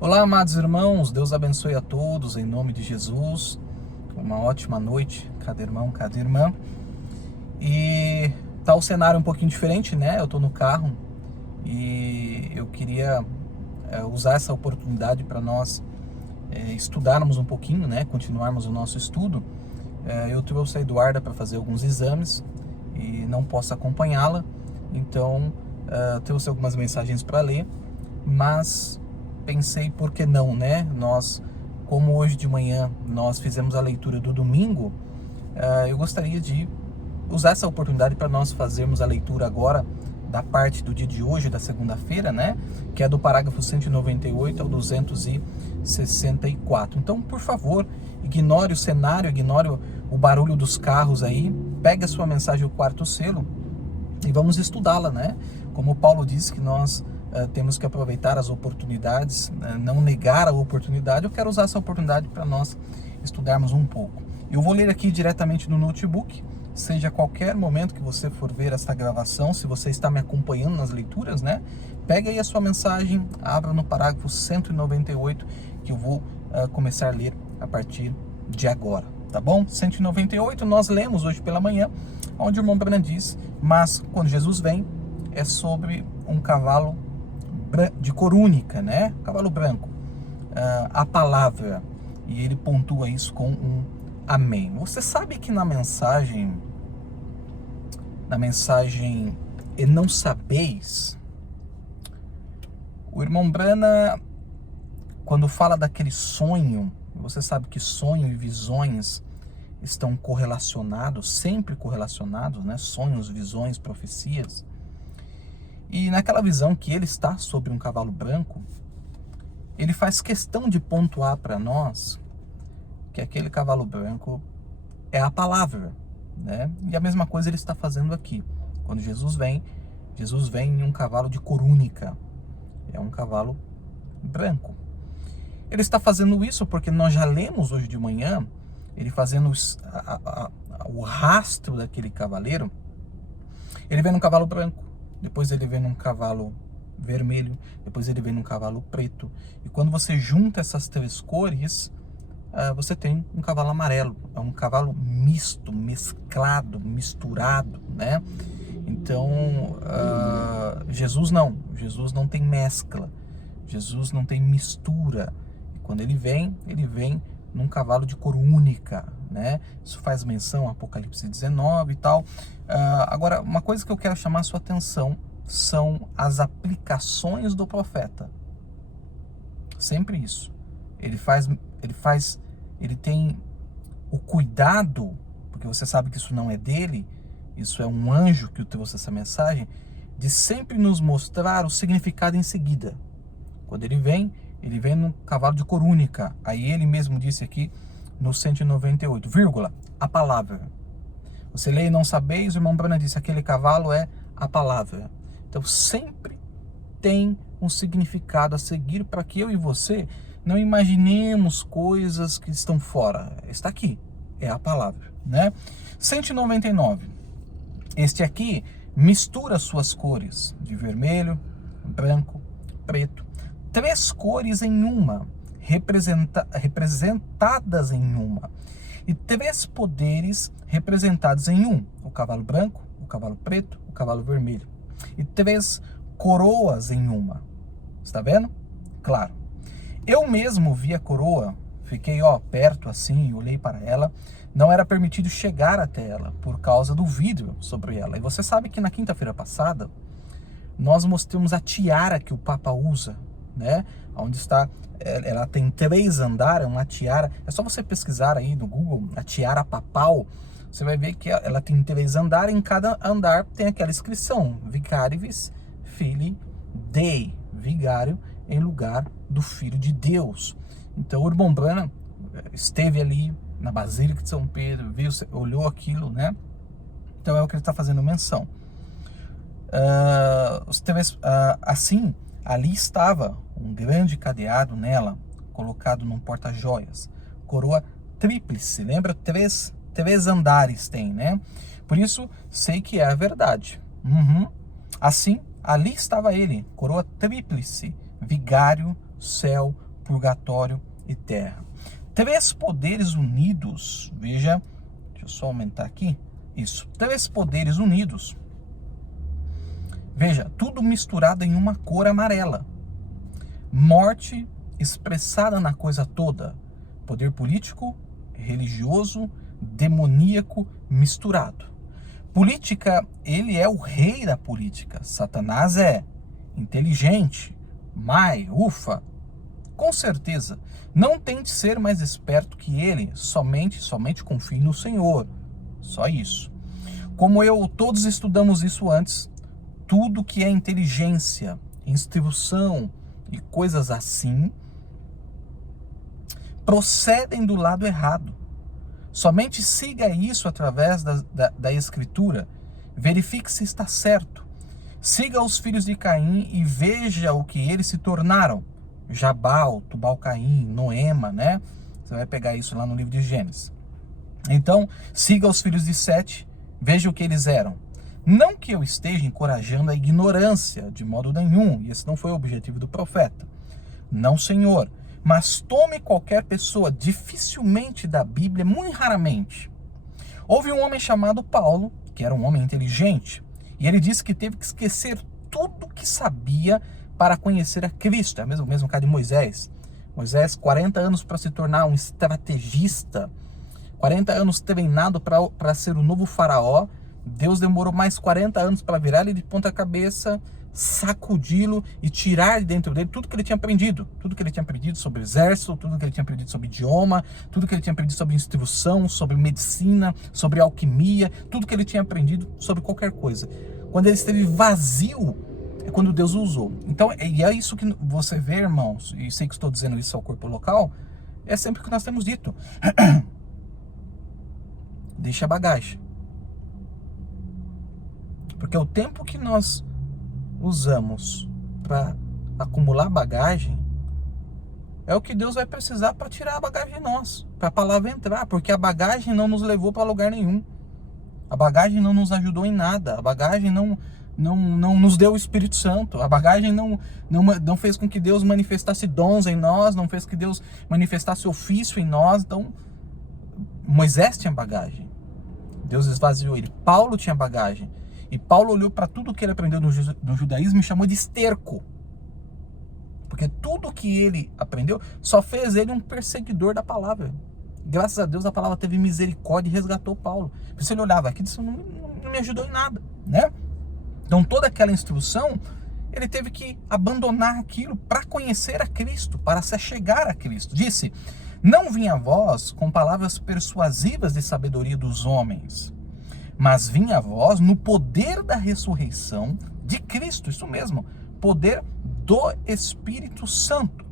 Olá, amados irmãos, Deus abençoe a todos em nome de Jesus. Uma ótima noite, cada irmão, cada irmã. E tá o cenário um pouquinho diferente, né? Eu tô no carro e eu queria usar essa oportunidade para nós estudarmos um pouquinho, né? Continuarmos o nosso estudo. Eu trouxe a Eduarda para fazer alguns exames e não posso acompanhá-la, então trouxe algumas mensagens para ler, mas pensei, por que não, né? Como hoje de manhã nós fizemos a leitura do domingo, eu gostaria de usar essa oportunidade para nós fazermos a leitura agora da parte do dia de hoje, da segunda-feira, né? Que é do parágrafo 198 ao 264. Então, por favor, ignore o cenário, ignore o barulho dos carros aí, pegue a sua mensagem, o quarto selo, e vamos estudá-la, né? Como Paulo disse que nós temos que aproveitar as oportunidades, não negar a oportunidade. Eu quero usar essa oportunidade para nós estudarmos um pouco. Eu vou ler aqui diretamente no notebook, seja qualquer momento que você for ver esta gravação, se você está me acompanhando nas leituras, né? Pega aí a sua mensagem, abra no parágrafo 198, que eu vou começar a ler a partir de agora, tá bom? 198, nós lemos hoje pela manhã, onde o irmão Branham diz: mas quando Jesus vem, é sobre um cavalo de cor única, né? Cavalo branco, a palavra, e ele pontua isso com um amém. Você sabe que na mensagem e não sabeis, o irmão Branham, quando fala daquele sonho, você sabe que sonho e visões estão correlacionados, sempre correlacionados, né? Sonhos, visões, profecias. E naquela visão que ele está sobre um cavalo branco, ele faz questão de pontuar para nós que aquele cavalo branco é a palavra, né? E a mesma coisa ele está fazendo aqui. Quando Jesus vem em um cavalo de cor única, é um cavalo branco. Ele está fazendo isso porque nós já lemos hoje de manhã, ele fazendo o rastro daquele cavaleiro. Ele vem num cavalo branco, depois ele vem num cavalo vermelho, depois ele vem num cavalo preto. E quando você junta essas três cores, você tem um cavalo amarelo. É um cavalo misto, mesclado, misturado, né? Então, Jesus não tem mescla, Jesus não tem mistura. E quando ele vem num cavalo de cor única, né? Isso faz menção a Apocalipse 19 e tal. Agora, uma coisa que eu quero chamar a sua atenção são as aplicações do profeta. Sempre isso. Ele tem o cuidado, porque você sabe que isso não é dele, isso é um anjo que trouxe essa mensagem, de sempre nos mostrar o significado em seguida. Quando ele vem num cavalo de cor única. Aí ele mesmo disse aqui no 198, vírgula, a palavra. Você lê e não sabeis, o irmão Branham disse, aquele cavalo é a palavra. Então sempre tem um significado a seguir para que eu e você não imaginemos coisas que estão fora. Está aqui, é a palavra, né? 199. Este aqui mistura suas cores de vermelho, branco, preto. Três cores em uma, representadas em uma. E três poderes representados em um. O cavalo branco, o cavalo preto, o cavalo vermelho. E três coroas em uma. Está vendo? Claro. Eu mesmo vi a coroa, fiquei perto assim, olhei para ela. Não era permitido chegar até ela, por causa do vidro sobre ela. E você sabe que na quinta-feira passada, nós mostramos a tiara que o Papa usa, né? Onde está, ela tem 3 andares, uma tiara. É só você pesquisar aí no Google, a tiara papal. Você vai ver que ela tem 3 andares, em cada andar tem aquela inscrição, Vicarivis Filii Dei, vigário em lugar do Filho de Deus. Então o irmão Branham esteve ali na Basílica de São Pedro, viu, olhou aquilo, né? Então é o que ele está fazendo menção. Assim, ali estava um grande cadeado nela, colocado num porta-joias, coroa tríplice, lembra? Três andares tem, né? Por isso, sei que é a verdade. Assim, ali estava ele, coroa tríplice, vigário, céu, purgatório e terra. Três poderes unidos, veja, deixa eu só aumentar aqui, isso, três poderes unidos, veja, tudo misturado em uma cor amarela, morte expressada na coisa toda, poder político, religioso, demoníaco, misturado. Política, ele é o rei da política, Satanás é inteligente, ufa, com certeza, não tente ser mais esperto que ele, somente confie no Senhor, só isso. Como todos estudamos isso antes, tudo que é inteligência, instrução e coisas assim, procedem do lado errado. Somente siga isso através da Escritura, verifique se está certo. Siga os filhos de Caim e veja o que eles se tornaram. Jabal, Tubal-Caim, Noema, né? Você vai pegar isso lá no livro de Gênesis. Então, siga os filhos de Sete, veja o que eles eram. Não que eu esteja encorajando a ignorância, de modo nenhum, e esse não foi o objetivo do profeta. Não, Senhor. Mas tome qualquer pessoa, dificilmente da Bíblia, muito raramente. Houve um homem chamado Paulo, que era um homem inteligente, e ele disse que teve que esquecer tudo que sabia para conhecer a Cristo. É o mesmo caso de Moisés. Moisés, 40 anos para se tornar um estrategista, 40 anos treinado para ser o novo faraó. Deus demorou mais 40 anos para virar ele de ponta cabeça, sacudi-lo e tirar de dentro dele tudo que ele tinha aprendido. Tudo que ele tinha aprendido sobre exército, tudo que ele tinha aprendido sobre idioma, tudo que ele tinha aprendido sobre instrução, sobre medicina, sobre alquimia, tudo que ele tinha aprendido sobre qualquer coisa. Quando ele esteve vazio, é quando Deus o usou. Então, e é isso que você vê, irmãos, e sei que estou dizendo isso ao corpo local, é sempre o que nós temos dito. Deixa a bagagem. Porque o tempo que nós usamos para acumular bagagem é o que Deus vai precisar para tirar a bagagem de nós, para a palavra entrar, porque a bagagem não nos levou para lugar nenhum. A bagagem não nos ajudou em nada, a bagagem não nos deu o Espírito Santo, a bagagem não fez com que Deus manifestasse dons em nós, não fez que Deus manifestasse ofício em nós. Então, Moisés tinha bagagem, Deus esvaziou ele. Paulo tinha bagagem, e Paulo olhou para tudo que ele aprendeu no judaísmo e chamou de esterco, porque tudo que ele aprendeu só fez ele um perseguidor da palavra. Graças a Deus a palavra teve misericórdia e resgatou Paulo. Porque se ele olhava aqui, isso não me ajudou em nada, né? Então toda aquela instrução, ele teve que abandonar aquilo para conhecer a Cristo, para se achegar a Cristo. Disse: não vim a vós com palavras persuasivas de sabedoria dos homens, mas vim a vós no poder da ressurreição de Cristo, isso mesmo, poder do Espírito Santo.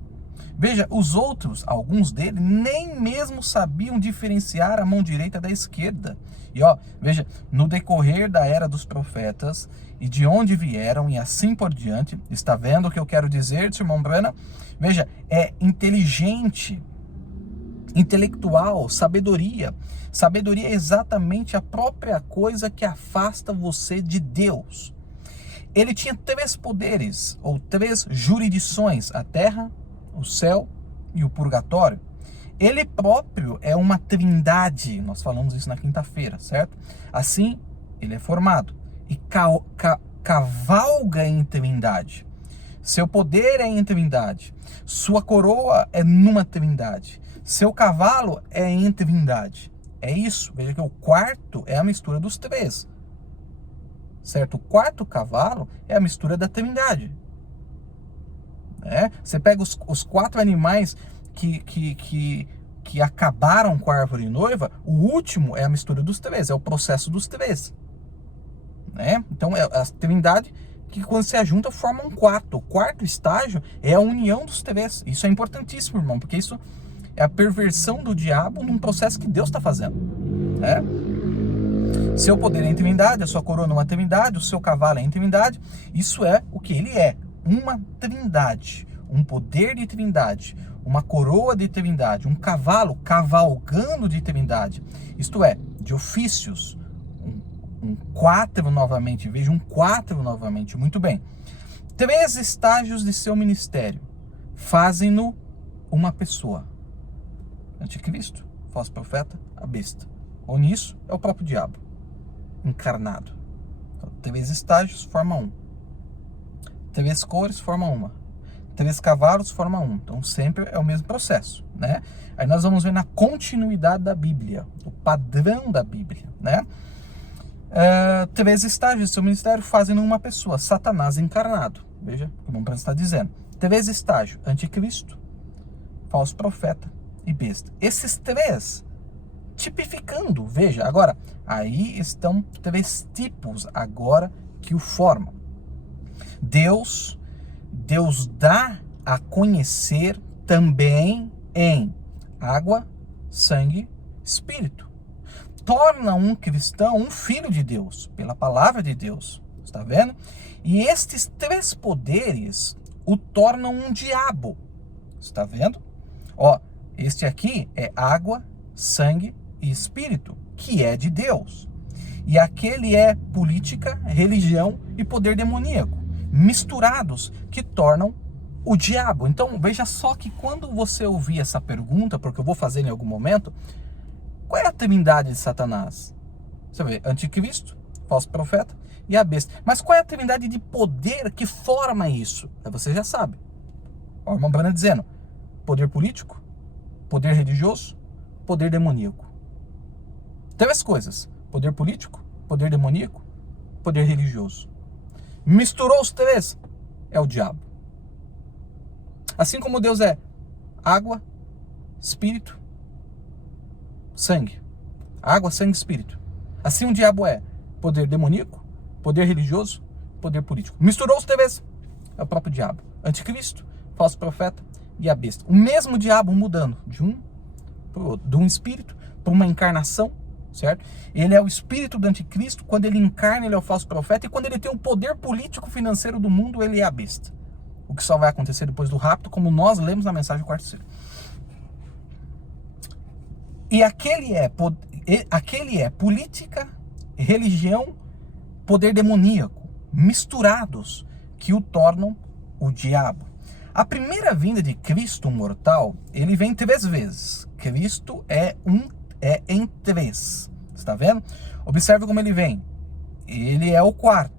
Veja, os outros, alguns deles, nem mesmo sabiam diferenciar a mão direita da esquerda. E veja, no decorrer da era dos profetas, e de onde vieram, e assim por diante, está vendo o que eu quero dizer, irmão Brana? Veja, é inteligente, intelectual, sabedoria. Sabedoria é exatamente a própria coisa que afasta você de Deus. Ele tinha três poderes, ou três jurisdições: a terra, o céu e o purgatório. Ele próprio é uma trindade, nós falamos isso na quinta-feira, certo? Assim, ele é formado e cavalga em trindade. Seu poder é em trindade, sua coroa é numa trindade, seu cavalo é em trindade. É isso, veja que o quarto é a mistura dos três, certo? O quarto cavalo é a mistura da trindade. Você pega os quatro animais que acabaram com a árvore noiva, o último é a mistura dos três, é o processo dos três. Então é a trindade que, quando se ajunta, forma um quarto. O quarto estágio é a união dos três. Isso é importantíssimo, irmão, porque isso é a perversão do diabo num processo que Deus está fazendo. Seu poder é em trindade, a sua coroa numa trindade, o seu cavalo é em trindade. Isso é o que ele é. Uma trindade, um poder de trindade, uma coroa de trindade, um cavalo cavalgando de trindade, isto é, de ofícios, um quatro novamente, veja, um quatro novamente, muito bem. Três estágios de seu ministério fazem-no uma pessoa. Anticristo, falso profeta, a besta. Ou nisso é o próprio diabo, encarnado. Então, 3 estágios forma 1. 3 cores forma uma. 3 cavalos forma 1. Então sempre é o mesmo processo, né? Aí nós vamos ver na continuidade da Bíblia, o padrão da Bíblia, né? 3 estágios do seu ministério fazem uma pessoa, Satanás encarnado. Veja o que o irmão Branham está dizendo. 3 estágios, anticristo, falso profeta e besta. Esses 3 tipificando, veja, agora, aí estão 3 tipos agora que o formam. Deus dá a conhecer também em água, sangue, espírito. Torna um cristão um filho de Deus, pela palavra de Deus. Está vendo? E estes 3 poderes o tornam um diabo. Está vendo? Ó, este aqui é água, sangue e espírito, que é de Deus. E aquele é política, religião e poder demoníaco, misturados, que tornam o diabo. Então, veja só que quando você ouvir essa pergunta, porque eu vou fazer em algum momento, qual é a trindade de Satanás? Você vê, anticristo, falso profeta e a besta. Mas qual é a trindade de poder que forma isso? Você já sabe. O irmão Branham dizendo, poder político, poder religioso, poder demoníaco. 3 coisas, poder político, poder demoníaco, poder religioso. Misturou os 3, é o diabo. Assim como Deus é água, espírito, sangue. Água, sangue, espírito. Assim o diabo é poder demoníaco, poder religioso, poder político. Misturou os 3, é o próprio diabo. Anticristo, falso profeta e a besta. O mesmo diabo mudando de um espírito para uma encarnação, certo? Ele é o espírito do anticristo, quando ele encarna ele é o falso profeta, e quando ele tem o poder político financeiro do mundo, ele é a besta. O que só vai acontecer depois do rapto, como nós lemos na mensagem do 4º selo. E aquele é política, religião, poder demoníaco, misturados, que o tornam o diabo. A primeira vinda de Cristo mortal, ele vem 3 vezes. Cristo é em 3. Está vendo? Observe como ele vem. Ele é o 4.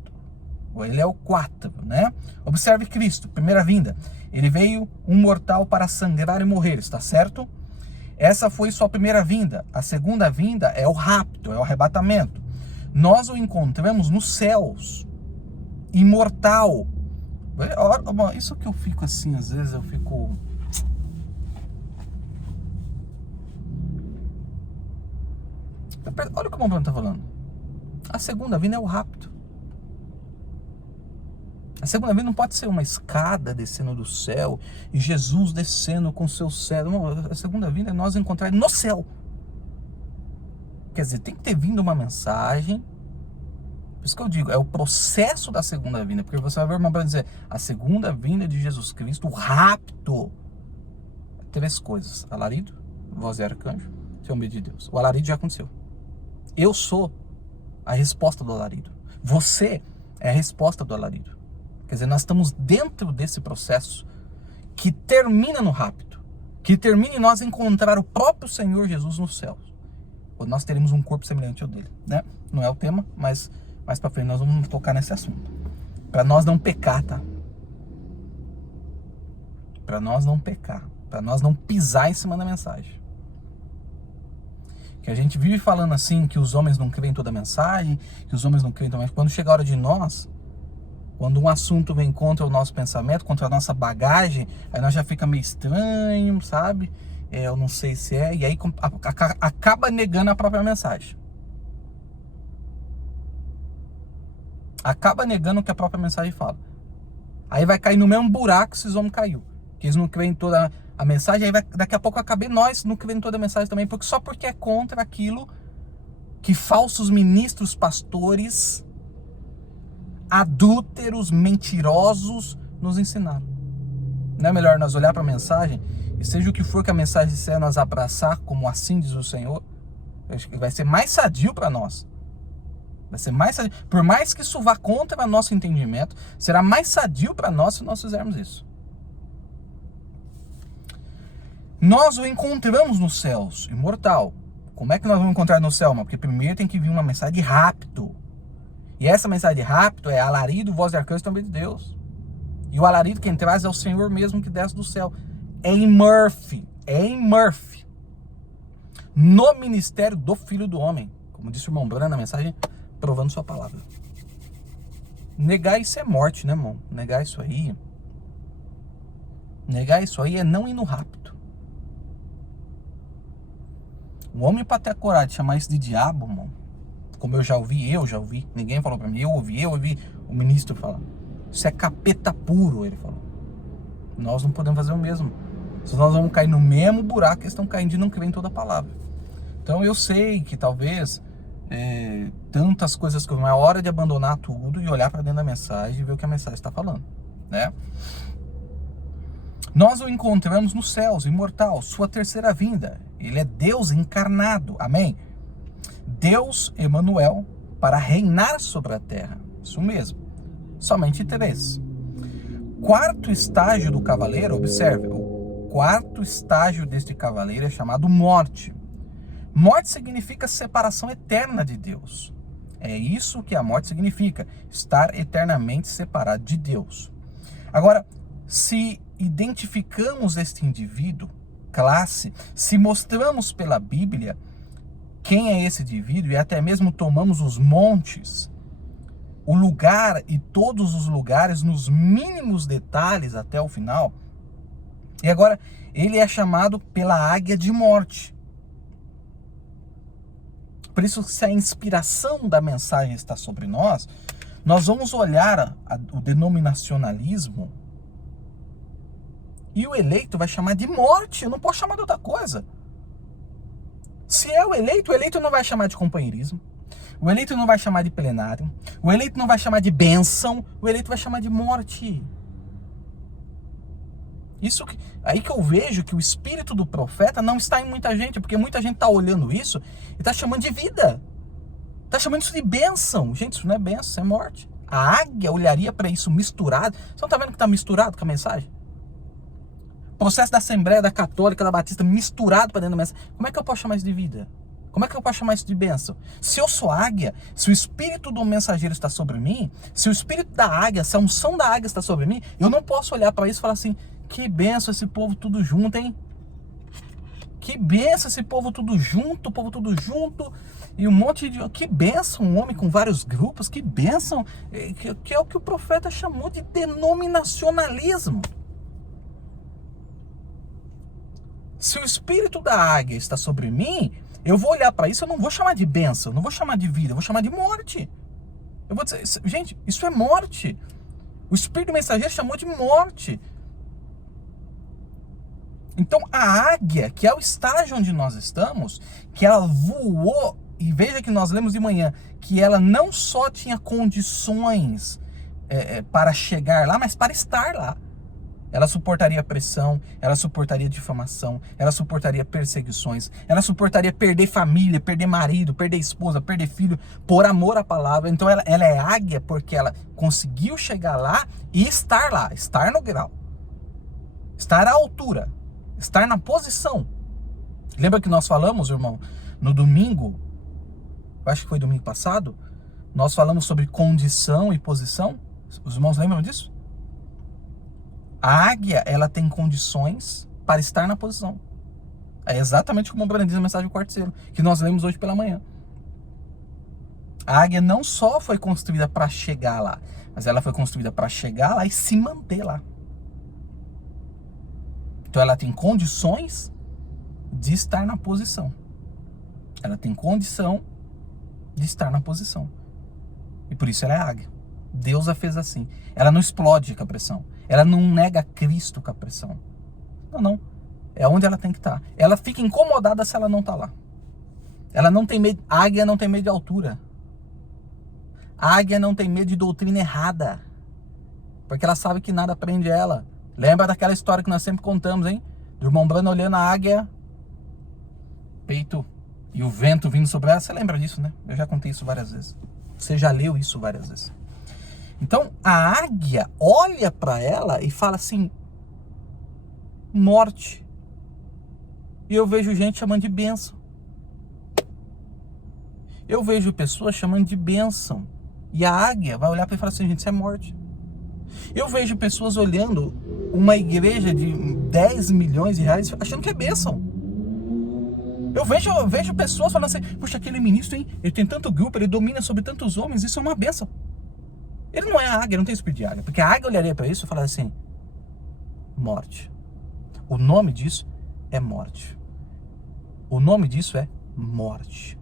Ou ele é o 4, né? Observe Cristo, primeira vinda. Ele veio um mortal para sangrar e morrer, está certo? Essa foi sua primeira vinda. A segunda vinda é o rapto, é o arrebatamento. Nós o encontramos nos céus, imortal. Isso que eu fico assim, às vezes eu fico... Olha o que o irmão está falando. A segunda vinda é o rapto. A segunda vinda não pode ser uma escada descendo do céu e Jesus descendo com seu céu. Não, a segunda vinda é nós encontrar no céu. Quer dizer, tem que ter vindo uma mensagem. Por isso que eu digo, é o processo da segunda vinda. Porque você vai ver o irmão dizer, a segunda vinda de Jesus Cristo, o rapto. 3 coisas: alarido, voz de arcanjo, filme de Deus. O alarido já aconteceu. Eu sou a resposta do alarido. Você é a resposta do alarido. Quer dizer, nós estamos dentro desse processo que termina no rapto, que termina em nós encontrar o próprio Senhor Jesus nos céus, quando nós teremos um corpo semelhante ao dele, né? Não é o tema, mas mais para frente nós vamos tocar nesse assunto, para nós não pecar, tá? Para nós não pecar, para nós não pisar em cima da mensagem. Que a gente vive falando assim, que os homens não creem toda a mensagem, que os homens não creem toda a mensagem. Quando chega a hora de nós, quando um assunto vem contra o nosso pensamento, contra a nossa bagagem, aí nós já fica meio estranho, sabe? Eu não sei se é, e aí acaba negando a própria mensagem. Acaba negando o que a própria mensagem fala. Aí vai cair no mesmo buraco que esses homens caiu. Que eles não creem toda a mensagem, aí daqui a pouco vai caber nós não crendo toda a mensagem também, porque só porque é contra aquilo que falsos ministros, pastores, adúlteros, mentirosos nos ensinaram. Não é melhor nós olhar para a mensagem e seja o que for que a mensagem disser, nós abraçar como assim diz o Senhor? Eu acho que vai ser mais sadio para nós. Vai ser mais sadio. Por mais que isso vá contra o nosso entendimento, será mais sadio para nós se nós fizermos isso. Nós o encontramos nos céus, imortal. Como é que nós vamos encontrar no céu, mano? Porque primeiro tem que vir uma mensagem de rapto. E essa mensagem de rapto é alarido, voz de arcanjo também de Deus. E o alarido quem traz é o Senhor mesmo que desce do céu. É em Murphy. No ministério do Filho do Homem. Como disse o irmão Brana na mensagem, provando sua palavra. Negar isso é morte, né, irmão? Negar isso aí é não ir no rapto. O homem para ter a coragem de chamar isso de diabo, irmão, como eu já ouvi, ninguém falou para mim, eu ouvi o ministro falar. Isso é capeta puro, ele falou. Nós não podemos fazer o mesmo. Senão nós vamos cair no mesmo buraco que eles estão caindo de não crer em toda a palavra. Então eu sei que talvez tantas coisas que é hora de abandonar tudo e olhar para dentro da mensagem e ver o que a mensagem está falando, né? Nós o encontramos nos céus, imortal, sua terceira vinda. Ele é Deus encarnado, amém? Deus Emanuel para reinar sobre a terra, isso mesmo, somente 3. Quarto estágio do cavaleiro, observe, o quarto estágio deste cavaleiro é chamado morte. Morte significa separação eterna de Deus. É isso que a morte significa, estar eternamente separado de Deus. Agora, se identificamos este indivíduo, classe, se mostramos pela Bíblia quem é esse indivíduo e até mesmo tomamos os montes, o lugar e todos os lugares nos mínimos detalhes até o final, e agora ele é chamado pela águia de morte. Por isso, se a inspiração da mensagem está sobre nós, nós vamos olhar o denominacionalismo e o eleito vai chamar de morte. Eu não posso chamar de outra coisa. Se é o eleito não vai chamar de companheirismo. O eleito não vai chamar de plenário. O eleito não vai chamar de bênção. O eleito vai chamar de morte. Aí que eu vejo que o espírito do profeta não está em muita gente, porque muita gente está olhando isso e está chamando de vida. Está chamando isso de bênção. Gente, isso não é bênção, isso é morte. A águia olharia para isso misturado. Você não está vendo que está misturado com a mensagem? Processo da Assembleia, da Católica, da Batista, misturado para dentro da mensagem. Como é que eu posso chamar isso de vida? Como é que eu posso chamar isso de bênção? Se eu sou águia, se o espírito do mensageiro está sobre mim, se o espírito da águia, se a unção da águia está sobre mim, eu não posso olhar para isso e falar assim, que bênção esse povo tudo junto, hein? Que bênção esse povo tudo junto, e um monte de... Que bênção, um homem com vários grupos, que bênção, que é o que o profeta chamou de denominacionalismo. Se o espírito da águia está sobre mim, eu vou olhar para isso, eu não vou chamar de bênção, não vou chamar de vida, eu vou chamar de morte. Eu vou dizer, gente, isso é morte. O espírito do mensageiro chamou de morte. Então a águia, que é o estágio onde nós estamos, que ela voou, e veja que nós lemos de manhã, que ela não só tinha condições para chegar lá, mas para estar lá. Ela suportaria pressão, ela suportaria difamação, ela suportaria perseguições, ela suportaria perder família, perder marido, perder esposa, perder filho, por amor à palavra. Então ela é águia porque ela conseguiu chegar lá e estar lá, estar no grau, estar à altura, estar na posição. Lembra que nós falamos, irmão, no domingo, acho que foi domingo passado, nós falamos sobre condição e posição? Os irmãos lembram disso? A águia, ela tem condições para estar na posição. É exatamente como o Brandon diz na mensagem do quarto selo, que nós lemos hoje pela manhã. A águia não só foi construída para chegar lá, mas ela foi construída para chegar lá e se manter lá. Então ela tem condições de estar na posição. Ela tem condição de estar na posição. E por isso ela é águia. Deus a fez assim. Ela não explode com a pressão. Ela não nega Cristo com a pressão. Não. É onde ela tem que estar. Ela fica incomodada se ela não está lá. Ela não tem medo. A águia não tem medo de altura. A águia não tem medo de doutrina errada. Porque ela sabe que nada prende ela. Lembra daquela história que nós sempre contamos, hein? Do irmão Brano olhando a águia, peito e o vento vindo sobre ela. Você lembra disso, né? Eu já contei isso várias vezes. Você já leu isso várias vezes. Então, a águia olha para ela e fala assim, morte. E eu vejo gente chamando de bênção. Eu vejo pessoas chamando de bênção. E a águia vai olhar para ele e falar assim, gente, isso é morte. Eu vejo pessoas olhando uma igreja de 10 milhões de reais achando que é bênção. Eu vejo pessoas falando assim, puxa, aquele ministro, hein? Ele tem tanto grupo, ele domina sobre tantos homens, isso é uma bênção. Ele não é a águia, não tem espírito de águia. Porque a águia olharia para isso e falaria assim, morte. O nome disso é morte. O nome disso é morte.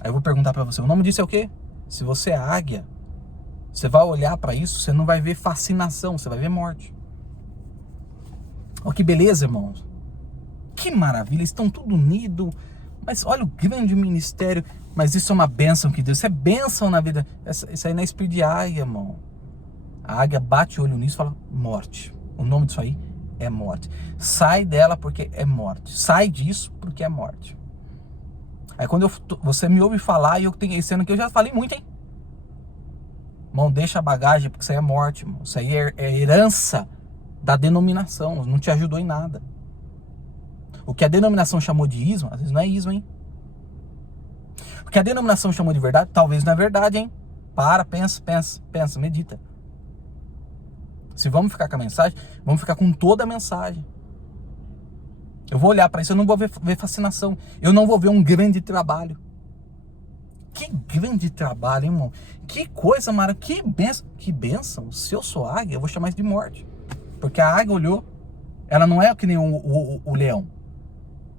Aí eu vou perguntar para você, o nome disso é o quê? Se você é águia, você vai olhar para isso, você não vai ver fascinação, você vai ver morte. Olha que beleza, irmãos. Que maravilha, estão tudo unidos. Mas olha o grande ministério. Mas isso é uma bênção que Deus, isso é bênção na vida. Isso aí não é espírito de águia, irmão. A águia bate o olho nisso e fala, morte. O nome disso aí é morte. Sai dela porque é morte. Sai disso porque é morte. Aí quando você me ouve falar, e eu tenho esse ano que eu já falei muito, hein? Irmão, deixa a bagagem, porque isso aí é morte, irmão. Isso aí é herança da denominação. Não te ajudou em nada. O que a denominação chamou de ismo, às vezes não é ismo, hein? O que a denominação chamou de verdade, talvez não é verdade, hein? Pensa, medita. Se vamos ficar com a mensagem, vamos ficar com toda a mensagem. Eu vou olhar para isso, eu não vou ver fascinação. Eu não vou ver um grande trabalho. Que grande trabalho, hein, irmão? Que coisa maravilhosa. Que bênção. Se eu sou águia, eu vou chamar isso de morte. Porque a águia olhou, ela não é que nem o leão.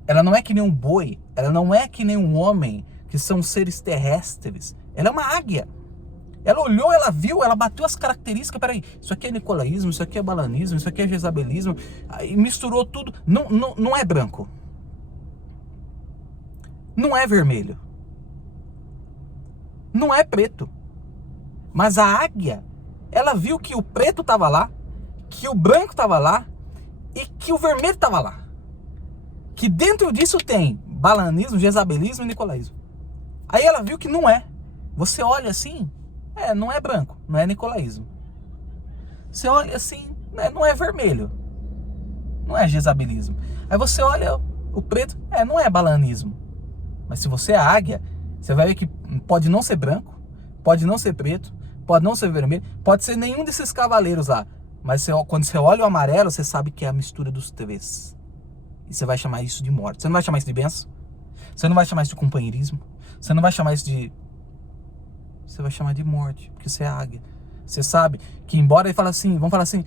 Ela não é que nem um boi. Ela não é que nem um homem, que são seres terrestres. Ela é uma águia. Ela olhou, ela viu, ela bateu as características. Peraí, isso aqui é nicolaísmo, isso aqui é balanismo, isso aqui é jezabelismo. Aí misturou tudo. Não é branco. Não é vermelho. Não é preto. Mas a águia, ela viu que o preto estava lá, que o branco estava lá e que o vermelho estava lá. Que dentro disso tem balanismo, jezabelismo e nicolaísmo. Aí ela viu que não é. Você olha assim, não é branco, não é nicolaísmo. Você olha assim, não é vermelho, não é jezabelismo. Aí você olha o preto, não é balanismo. Mas se você é águia, você vai ver que pode não ser branco, pode não ser preto, pode não ser vermelho, pode ser nenhum desses cavaleiros lá. Mas quando você olha o amarelo, você sabe que é a mistura dos três. E você vai chamar isso de morte. Você não vai chamar isso de bênção. Você não vai chamar isso de companheirismo. Você não vai chamar isso de... Você vai chamar de morte, porque você é águia. Você sabe que embora ele fala assim, vão falar assim,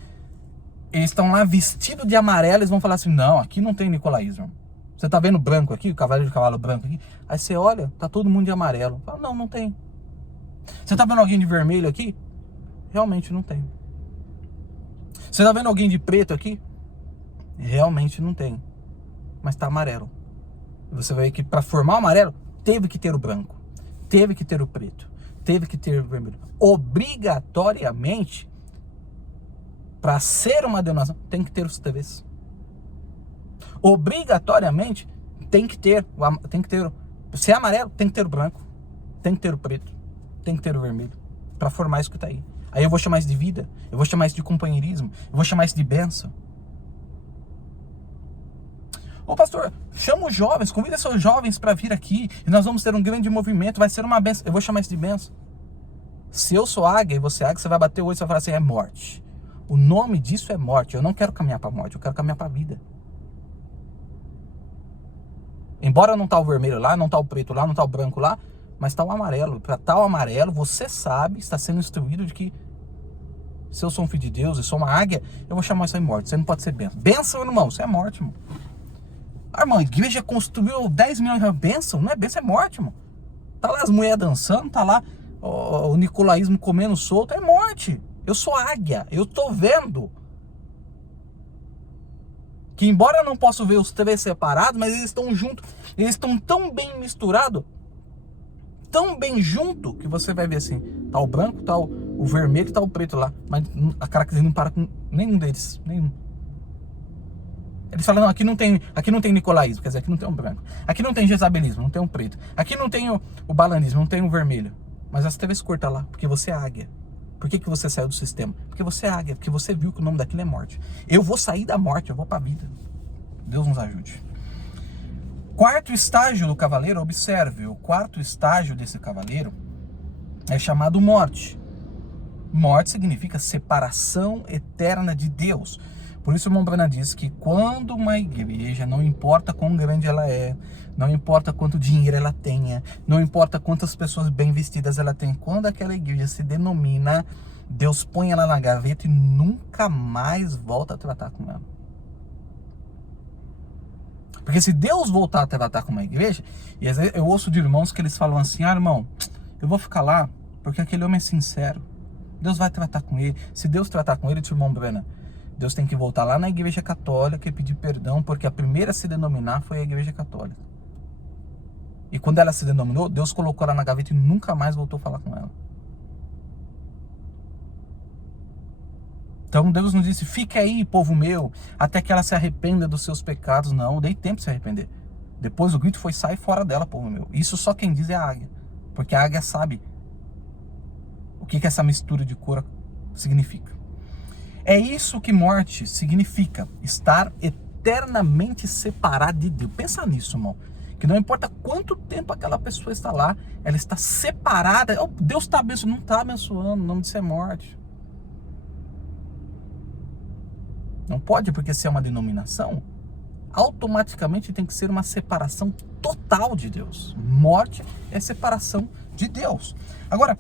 eles estão lá vestidos de amarelo, eles vão falar assim, não, aqui não tem nicolaísmo. Você tá vendo branco aqui, o cavaleiro de cavalo branco aqui? Aí você olha, tá todo mundo de amarelo. Fala, não tem. Você tá vendo alguém de vermelho aqui? Realmente não tem. Você tá vendo alguém de preto aqui? Realmente não tem. Mas tá amarelo. E você vai ver que para formar o amarelo, teve que ter o branco, teve que ter o preto, teve que ter o vermelho. Obrigatoriamente, para ser uma denominação, tem que ter os três. Obrigatoriamente, tem que ter, se é amarelo, tem que ter o branco, tem que ter o preto, tem que ter o vermelho, para formar isso que tá aí. Aí eu vou chamar isso de vida, eu vou chamar isso de companheirismo, eu vou chamar isso de bênção. Ô pastor, chama os jovens, convida seus jovens para vir aqui e nós vamos ter um grande movimento, vai ser uma bênção. Eu vou chamar isso de bênção. Se eu sou águia e você é águia, você vai bater o olho e vai falar assim, é morte. O nome disso é morte. Eu não quero caminhar para a morte, eu quero caminhar para a vida. Embora não tá o vermelho lá, não tá o preto lá, não tá o branco lá, mas tá o amarelo. Para tal amarelo, você sabe, está sendo instruído de que se eu sou um filho de Deus e sou uma águia, eu vou chamar isso aí morte. Você não pode ser bênção. Bênção, irmão, isso é morte, irmão. Ah, irmão, a igreja construiu 10 milhões de bênção, não é bênção, é morte, irmão. Tá lá as mulheres dançando, tá lá o nicolaísmo comendo solto, é morte. Eu sou águia, eu tô vendo. Que embora eu não possa ver os três separados, mas eles estão juntos, eles estão tão bem misturados, tão bem junto, que você vai ver assim, tá o branco, tá o vermelho e tá o preto lá, mas a característica não para com nenhum deles, nenhum. Eles falam, não, aqui não tem nicolaísmo, quer dizer, aqui não tem um branco. Aqui não tem jezabelismo, não tem um preto. Aqui não tem o balanismo, não tem um vermelho. Mas as TVs cortam lá, porque você é águia. Por que você saiu do sistema? Porque você é águia, porque você viu que o nome daquilo é morte. Eu vou sair da morte, eu vou para a vida. Deus nos ajude. quarto estágio do cavaleiro, observe, o quarto estágio desse cavaleiro é chamado morte. Morte significa separação eterna de Deus. Por isso o irmão Branham diz que quando uma igreja, não importa quão grande ela é, não importa quanto dinheiro ela tenha, não importa quantas pessoas bem vestidas ela tem, quando aquela igreja se denomina, Deus põe ela na gaveta e nunca mais volta a tratar com ela. Porque se Deus voltar a tratar com uma igreja, e às vezes eu ouço de irmãos que eles falam assim, irmão, eu vou ficar lá porque aquele homem é sincero. Deus vai tratar com ele. Se Deus tratar com ele, diz o irmão Branham, Deus tem que voltar lá na igreja católica e pedir perdão, porque a primeira a se denominar foi a igreja católica. E quando ela se denominou, Deus colocou ela na gaveta e nunca mais voltou a falar com ela. Então Deus não disse, fique aí, povo meu, até que ela se arrependa dos seus pecados. Não, dei tempo de se arrepender. Depois o grito foi, sai fora dela, povo meu. Isso só quem diz é a águia. Porque a águia sabe o que essa mistura de cor significa. É isso que morte significa, estar eternamente separado de Deus. Pensa nisso, irmão. Que não importa quanto tempo aquela pessoa está lá, ela está separada. Oh, Deus está abençoando, não está abençoando, o nome disso é morte. Não pode, porque se é uma denominação, automaticamente tem que ser uma separação total de Deus. Morte é separação de Deus. Agora,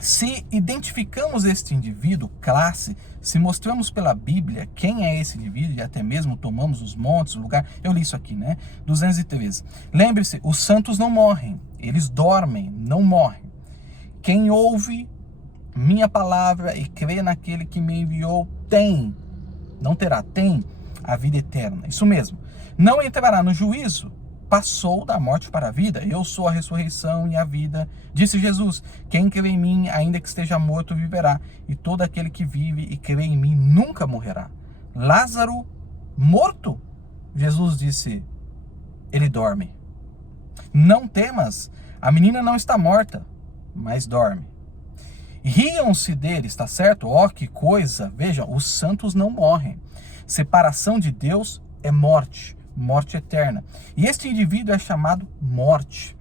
se identificamos este indivíduo, classe, se mostramos pela Bíblia quem é esse indivíduo, e até mesmo tomamos os montes, o lugar, eu li isso aqui, né? 213. Lembre-se, os santos não morrem, eles dormem, não morrem. Quem ouve minha palavra e crê naquele que me enviou, tem, não terá, tem a vida eterna. Isso mesmo. Não entrará no juízo, passou da morte para a vida. Eu sou a ressurreição e a vida, disse Jesus. Quem crê em mim, ainda que esteja morto, viverá. E todo aquele que vive e crê em mim nunca morrerá. Lázaro, morto, Jesus disse, ele dorme. Não temas, a menina não está morta, mas dorme. Riam-se dele, está certo? Ó, que coisa! Vejam, os santos não morrem. Separação de Deus é morte. Morte eterna. E este indivíduo é chamado morte.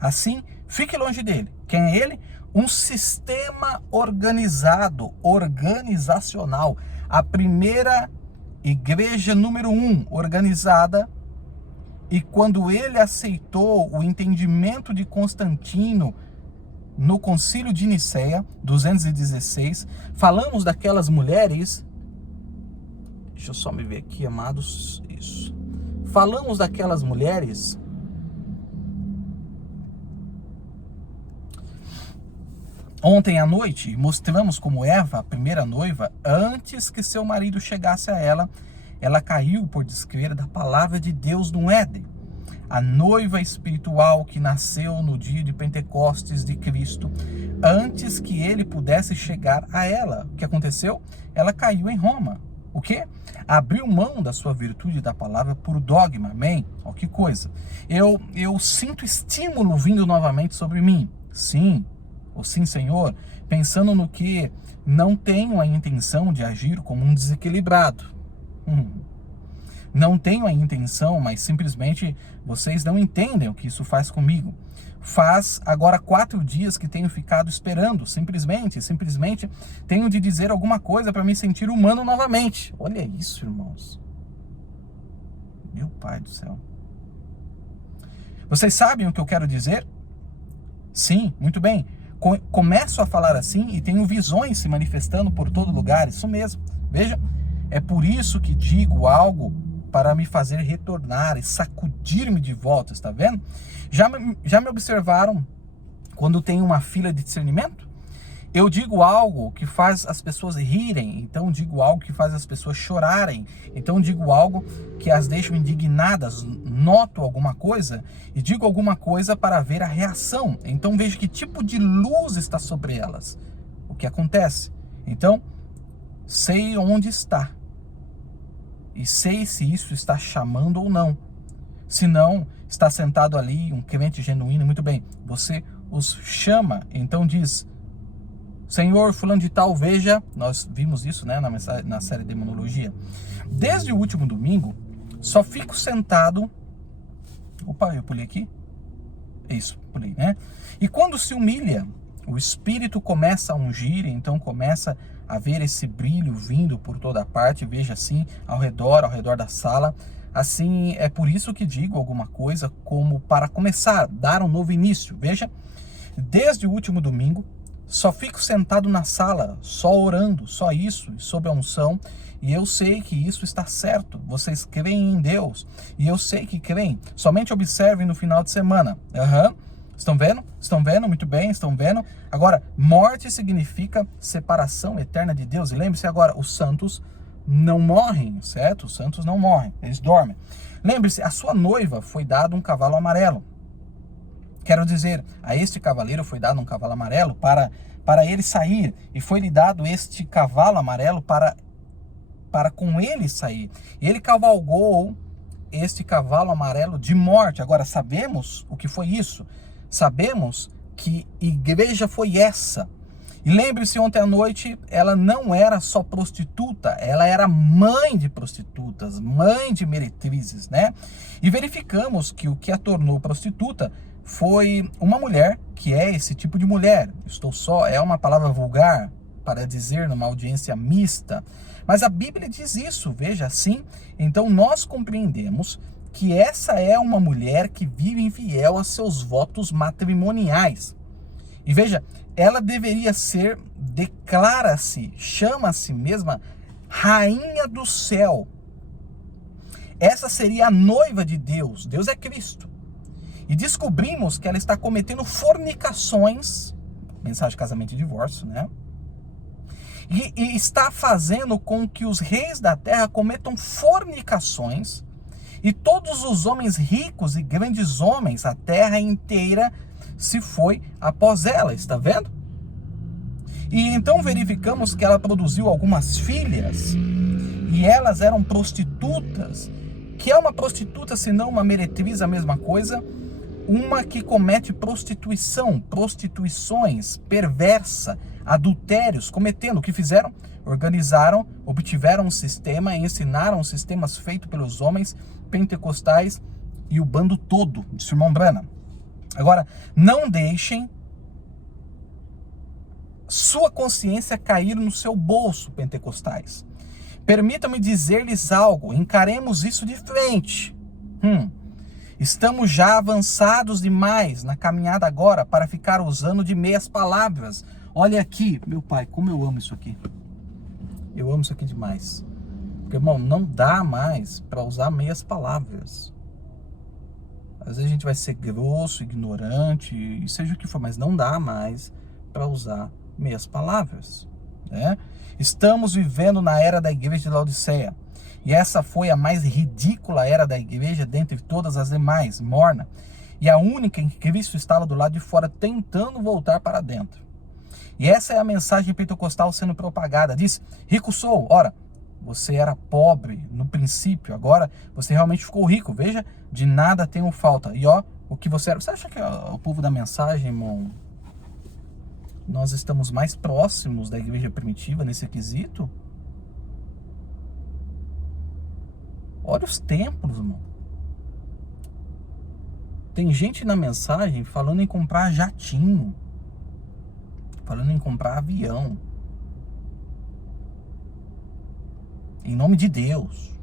Assim, fique longe dele. Quem é ele? Um sistema organizado, organizacional. A primeira igreja número 1 organizada. E quando ele aceitou o entendimento de Constantino no Concílio de Nicéia, 216, falamos daquelas mulheres. Deixa eu só me ver aqui, amados. Isso. Falamos daquelas mulheres ontem à noite. Mostramos como Eva, a primeira noiva, antes que seu marido chegasse a ela, ela caiu por descrer da palavra de Deus no Éden. A noiva espiritual que nasceu no dia de Pentecostes de Cristo, antes que ele pudesse chegar a ela. O que aconteceu? Ela caiu em Roma. O quê? Abriu mão da sua virtude da palavra por dogma. Amém? Ó, que coisa. Eu sinto estímulo vindo novamente sobre mim. Sim, ou sim, Senhor, pensando no que não tenho a intenção de agir como um desequilibrado. Não tenho a intenção, mas simplesmente vocês não entendem o que isso faz comigo. Faz agora 4 dias que tenho ficado esperando, simplesmente tenho de dizer alguma coisa para me sentir humano novamente. Olha isso, irmãos. Meu Pai do céu. Vocês sabem o que eu quero dizer? Sim, muito bem. Começo a falar assim e tenho visões se manifestando por todo lugar, isso mesmo. Veja, é por isso que digo algo para me fazer retornar e sacudir-me de volta, está vendo? Já me observaram quando tem uma fila de discernimento? Eu digo algo que faz as pessoas rirem, então digo algo que faz as pessoas chorarem, então digo algo que as deixa indignadas, noto alguma coisa e digo alguma coisa para ver a reação. Então vejo que tipo de luz está sobre elas, o que acontece. Então, sei onde está. E sei se isso está chamando ou não. Se não, está sentado ali um crente genuíno, muito bem, você os chama, então diz, Senhor, fulano de tal, veja, nós vimos isso, né, na série de demonologia. Desde o último domingo, só fico sentado Opa, eu pulei aqui. É isso, pulei, né? E quando se humilha, o Espírito começa a ungir, então começa a ver esse brilho vindo por toda parte, veja assim, ao redor da sala. Assim, é por isso que digo alguma coisa como para começar, dar um novo início. Veja, desde o último domingo, só fico sentado na sala, só orando, só isso, sob a unção. E eu sei que isso está certo. Vocês creem em Deus. E eu sei que creem. Somente observem no final de semana. Estão vendo? Estão vendo? Muito bem, estão vendo? Agora, morte significa separação eterna de Deus. E lembre-se agora, os santos não morrem, certo? Os santos não morrem, eles dormem. Lembre-se, a sua noiva foi dado um cavalo amarelo. Quero dizer, a este cavaleiro foi dado um cavalo amarelo para ele sair. E foi-lhe dado este cavalo amarelo para com ele sair. E ele cavalgou este cavalo amarelo de morte. Agora, sabemos o que foi isso. Sabemos que igreja foi essa. E lembre-se, ontem à noite, ela não era só prostituta, ela era mãe de prostitutas, mãe de meretrizes, né? E verificamos que o que a tornou prostituta foi uma mulher que é esse tipo de mulher. É uma palavra vulgar para dizer numa audiência mista, mas a Bíblia diz isso, veja assim. Então nós compreendemos que essa é uma mulher que vive infiel a seus votos matrimoniais. E veja, ela deveria ser, declara-se, chama a si mesma rainha do céu. Essa seria a noiva de Deus. Deus é Cristo. E descobrimos que ela está cometendo fornicações, mensagem de casamento e divórcio, né? E está fazendo com que os reis da terra cometam fornicações, e todos os homens ricos e grandes homens, a terra inteira se foi após ela, está vendo? E então verificamos que ela produziu algumas filhas, e elas eram prostitutas. Que é uma prostituta, se não uma meretriz, a mesma coisa? Uma que comete prostituição, prostituições, perversa, adultérios, cometendo. O que fizeram? Organizaram, obtiveram um sistema, ensinaram sistemas feitos pelos homens pentecostais e o bando todo, disse o irmão Branham. Agora, não deixem sua consciência cair no seu bolso, pentecostais. Permitam-me dizer-lhes algo, encaremos isso de frente. Estamos já avançados demais na caminhada agora para ficar usando de meias palavras. Olha aqui, meu pai, como eu amo isso aqui. Eu amo isso aqui demais. Porque, irmão, não dá mais para usar meias palavras. Às vezes a gente vai ser grosso, ignorante, e seja o que for, mas não dá mais para usar meias palavras, né? Estamos vivendo na era da igreja de Laodiceia. E essa foi a mais ridícula era da igreja dentre todas as demais, morna. E a única em que Cristo estava do lado de fora tentando voltar para dentro. E essa é a mensagem pentecostal sendo propagada. Diz, rico sou. Ora, você era pobre no princípio, agora você realmente ficou rico. Veja, de nada tenho falta. E ó, o que você era. Você acha que o povo da mensagem, irmão, nós estamos mais próximos da igreja primitiva nesse quesito? Olha os templos, irmão. Tem gente na mensagem falando em comprar jatinho, falando em comprar avião, em nome de Deus,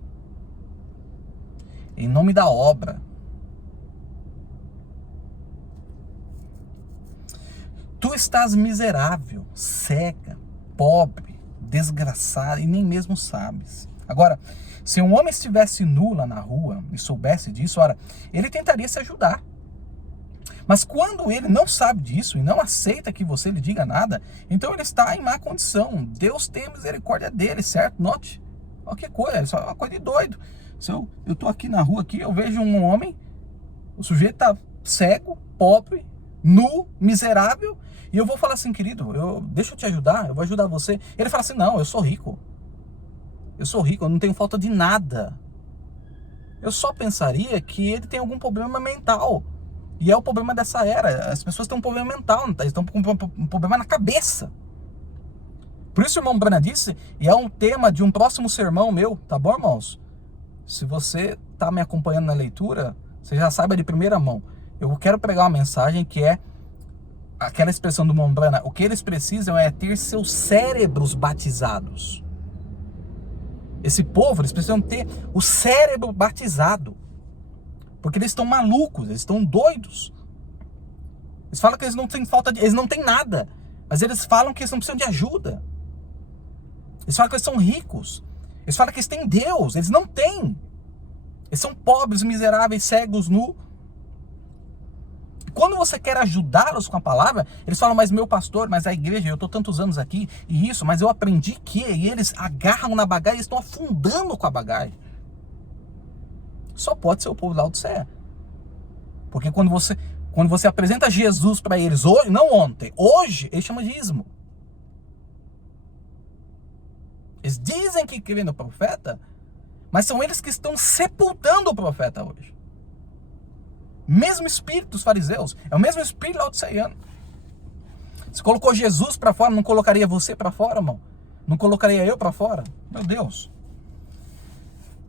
em nome da obra. Tu estás miserável, cega, pobre, desgraçado e nem mesmo sabes. Agora, se um homem estivesse nu lá na rua e soubesse disso, ora, ele tentaria se ajudar. Mas quando ele não sabe disso e não aceita que você lhe diga nada, então ele está em má condição. Deus tem misericórdia dele, certo? Note. Olha que coisa, isso é uma coisa de doido. Se eu estou aqui na rua, aqui, eu vejo um homem, o sujeito está cego, pobre, nu, miserável, e eu vou falar assim, querido, deixa eu te ajudar, eu vou ajudar você. Ele fala assim, não, eu sou rico. Eu sou rico, eu não tenho falta de nada. Eu só pensaria que ele tem algum problema mental. E é o problema dessa era. As pessoas têm um problema mental, eles estão com um problema na cabeça. Por isso o irmão Branham disse, e é um tema de um próximo sermão meu, tá bom, irmãos? Se você está me acompanhando na leitura, Você já saiba de primeira mão. Eu quero pregar uma mensagem que é aquela expressão do Mombrana. O que eles precisam é ter seus cérebros batizados. Esse povo, eles precisam ter o cérebro batizado. Porque eles estão malucos, eles estão doidos. Eles falam que eles não têm falta de... Eles não têm nada. Mas eles falam que eles não precisam de ajuda. Eles falam que eles são ricos. Eles falam que eles têm Deus. Eles não têm. Eles são pobres, miseráveis, cegos, nus. Quando você quer ajudá-los com a palavra, eles falam, mas meu pastor, mas a igreja, eu estou tantos anos aqui, e isso, mas eu aprendi que, e eles agarram na bagagem e estão afundando com a bagagem. Só pode ser o povo da Laodiceia. Porque quando você apresenta Jesus para eles hoje, não ontem, hoje, eles chamam de ismo. Eles dizem que creem no profeta, mas são eles que estão sepultando o profeta hoje. Mesmo espírito dos fariseus, é o mesmo espírito laodiceiano. Se colocou Jesus para fora, não colocaria você para fora, irmão? Não colocaria eu para fora? Meu Deus.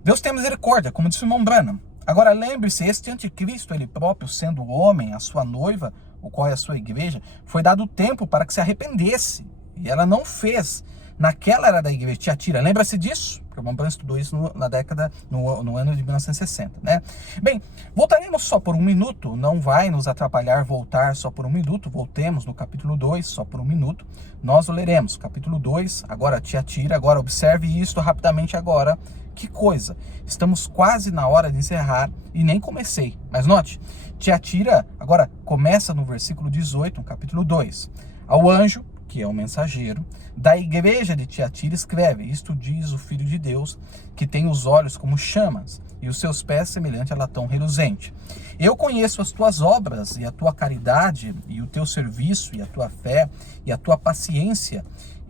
Deus tem misericórdia, como disse o irmão Branham. Agora lembre-se, este anticristo, ele próprio, sendo homem, a sua noiva, o qual é a sua igreja, foi dado tempo para que se arrependesse. E ela não fez. Naquela era da igreja, Tiatira, lembra-se disso? Porque o irmão Branham estudou isso no ano de 1960, né? Bem, voltaremos só por um minuto, não vai nos atrapalhar voltar só por um minuto, voltemos no capítulo 2, só por um minuto, nós o leremos, capítulo 2, agora Tiatira, agora observe isto rapidamente agora, que coisa, estamos quase na hora de encerrar e nem comecei, mas note, Tiatira, agora começa no versículo 18, no capítulo 2, ao anjo, que é o mensageiro, da igreja de Tiatira escreve, isto diz o Filho de Deus, que tem os olhos como chamas, e os seus pés semelhante a latão reluzente. Eu conheço as tuas obras, e a tua caridade, e o teu serviço, e a tua fé, e a tua paciência,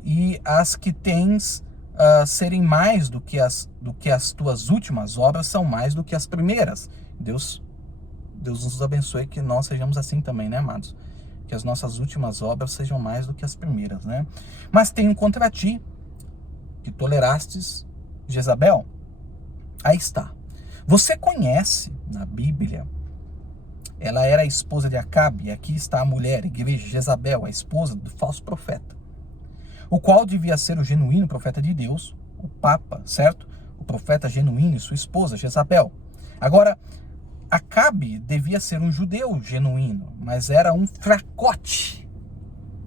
e as que tens serem mais do que as tuas últimas obras, são mais do que as primeiras. Deus nos abençoe que nós sejamos assim também, né, amados? Que as nossas últimas obras sejam mais do que as primeiras, né? Mas tenho contra ti, que tolerastes Jezabel. Aí está. Você conhece na Bíblia, ela era a esposa de Acabe, e aqui está a mulher, a igreja, Jezabel, a esposa do falso profeta, o qual devia ser o genuíno profeta de Deus, o Papa, certo? O profeta genuíno e sua esposa, Jezabel. Agora, Acabe devia ser um judeu genuíno, mas era um fracote.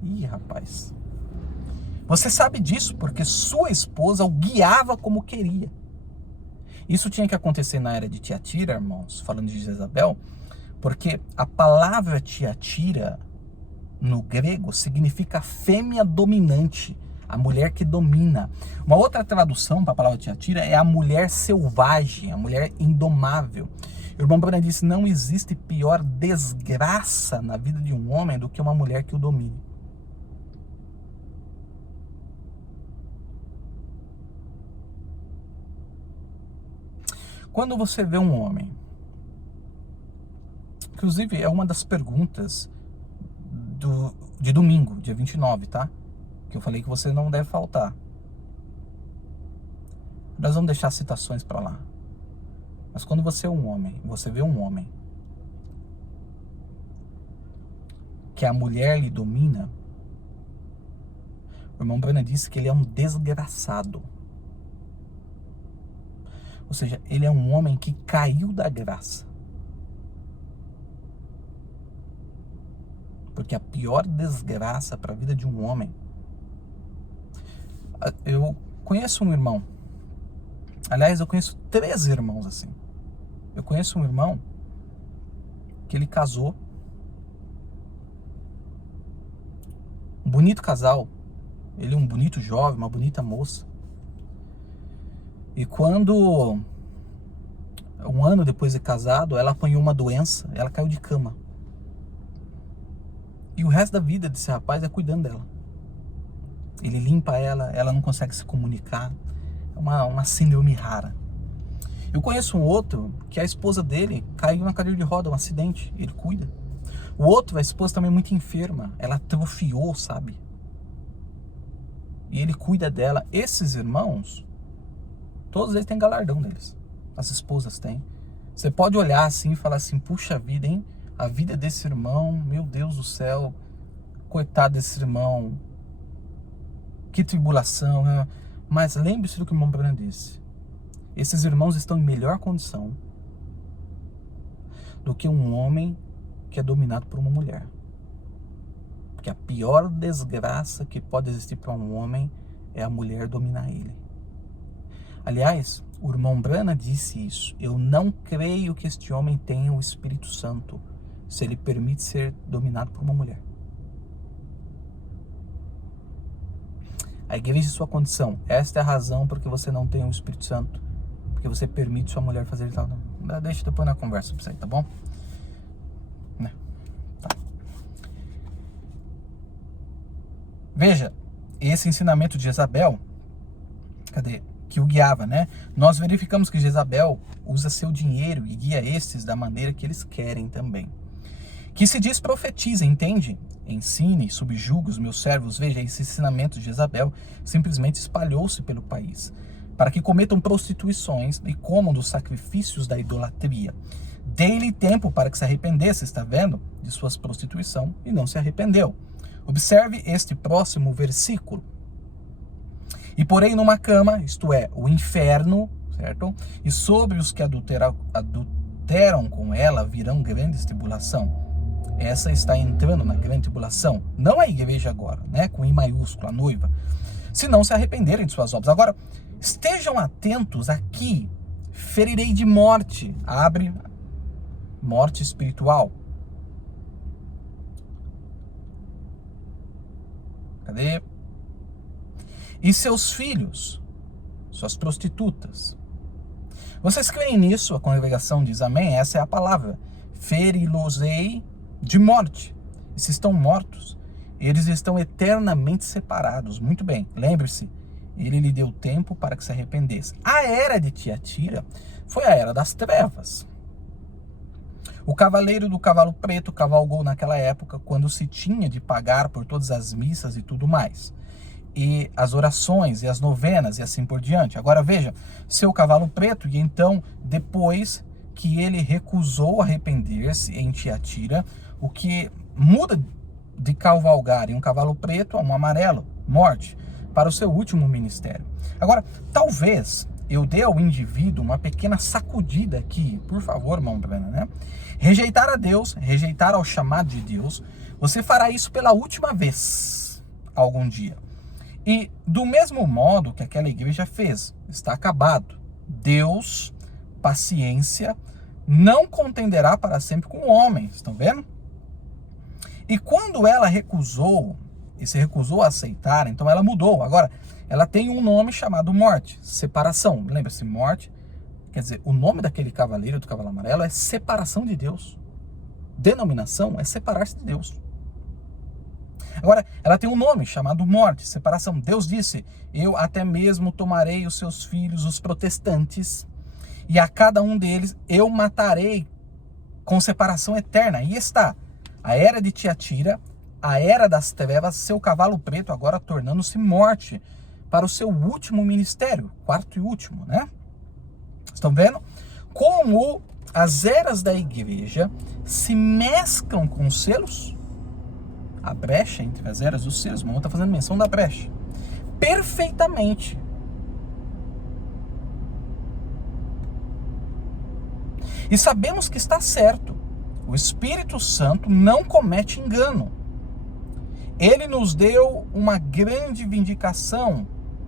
Ih, rapaz. Você sabe disso porque sua esposa o guiava como queria. Isso tinha que acontecer na era de Tiatira, irmãos, falando de Jezabel, porque a palavra Tiatira, no grego, significa fêmea dominante, a mulher que domina. Uma outra tradução para a palavra Tiatira é a mulher selvagem, a mulher indomável. O irmão Branham disse, não existe pior desgraça na vida de um homem do que uma mulher que o domine. Quando você vê um homem, inclusive é uma das perguntas de domingo, dia 29, tá? Que eu falei que você não deve faltar. Nós vamos deixar citações para lá. Mas quando você é um homem, você vê um homem que a mulher lhe domina, o irmão Branham disse que ele é um desgraçado. Ou seja, ele é um homem que caiu da graça. Porque a pior desgraça para a vida de um homem... Eu conheço um irmão. Aliás, eu conheço 3 irmãos assim. Eu conheço um irmão que ele casou. Um bonito casal. Ele é um bonito jovem, uma bonita moça. E quando, um ano depois de casado, ela apanhou uma doença, ela caiu de cama. E o resto da vida desse rapaz é cuidando dela. Ele limpa ela, ela não consegue se comunicar. É uma síndrome rara. Eu conheço um outro que a esposa dele caiu na cadeira de roda, um acidente, ele cuida. O outro, a esposa também é muito enferma, ela atrofiou, sabe? E ele cuida dela. Esses irmãos, todos eles têm galardão deles. As esposas têm. Você pode olhar assim e falar assim, puxa vida, hein? A vida desse irmão, meu Deus do céu, coitado desse irmão, que tribulação, né? Mas lembre-se do que o irmão Branham disse. Esses irmãos estão em melhor condição do que um homem que é dominado por uma mulher. Porque a pior desgraça que pode existir para um homem é a mulher dominar ele. Aliás, o irmão Branham disse isso. Eu não creio que este homem tenha o Espírito Santo se ele permite ser dominado por uma mulher. A igreja é sua condição. Esta é a razão por que você não tem o Espírito Santo. Porque você permite sua mulher fazer tal. Deixa depois na conversa pra você, tá bom? Né? Tá. Veja, esse ensinamento de Jezabel, que o guiava, né? Nós verificamos que Jezabel usa seu dinheiro e guia estes da maneira que eles querem também. Que se diz profetiza, entende? Ensine, subjugue os meus servos. Veja, esse ensinamento de Jezabel simplesmente espalhou-se pelo país, para que cometam prostituições e comam dos sacrifícios da idolatria. Dei-lhe tempo para que se arrependesse, está vendo? De suas prostituição, e não se arrependeu. Observe este próximo versículo. E porém numa cama, isto é, o inferno, certo? E sobre os que adulteram com ela virão grandes tribulação. Essa está entrando na grande tribulação. Não a igreja agora, né? Com I maiúsculo, a noiva. Se não se arrependerem de suas obras. Agora, estejam atentos aqui. Ferirei de morte. Abre, morte espiritual. Cadê? E seus filhos, suas prostitutas. Vocês creem nisso? A congregação diz amém. Essa é a palavra. Feri-los-ei de morte. E se estão mortos, eles estão eternamente separados. Muito bem, lembre-se, ele lhe deu tempo para que se arrependesse. A era de Tiatira foi a era das trevas. O cavaleiro do cavalo preto cavalgou naquela época, quando se tinha de pagar por todas as missas e tudo mais. E as orações e as novenas e assim por diante. Agora veja, seu cavalo preto, e então depois que ele recusou arrepender-se em Tiatira, o que muda de cavalgar em um cavalo preto a um amarelo, morte, para o seu último ministério. Agora, talvez eu dê ao indivíduo uma pequena sacudida aqui, por favor, irmão Branham, né? Rejeitar a Deus, rejeitar ao chamado de Deus, você fará isso pela última vez, algum dia. E do mesmo modo que aquela igreja fez, está acabado. Deus, paciência, não contenderá para sempre com o homem, estão vendo? E quando ela recusou, e se recusou a aceitar, então ela mudou. Agora, ela tem um nome chamado morte, separação. Lembra-se, morte, quer dizer, o nome daquele cavaleiro do cavalo amarelo é separação de Deus. Denominação é separar-se de Deus. Agora, ela tem um nome chamado morte, separação. Deus disse, eu até mesmo tomarei os seus filhos, os protestantes, e a cada um deles eu matarei com separação eterna. Aí está, a era de Tiatira, a era das trevas, seu cavalo preto agora tornando-se morte para o seu último ministério, quarto e último, né? Estão vendo? Como as eras da igreja se mesclam com os selos, a brecha entre as eras dos selos, o irmão está fazendo menção da brecha, perfeitamente. E sabemos que está certo. O Espírito Santo não comete engano. Ele nos deu uma grande vindicação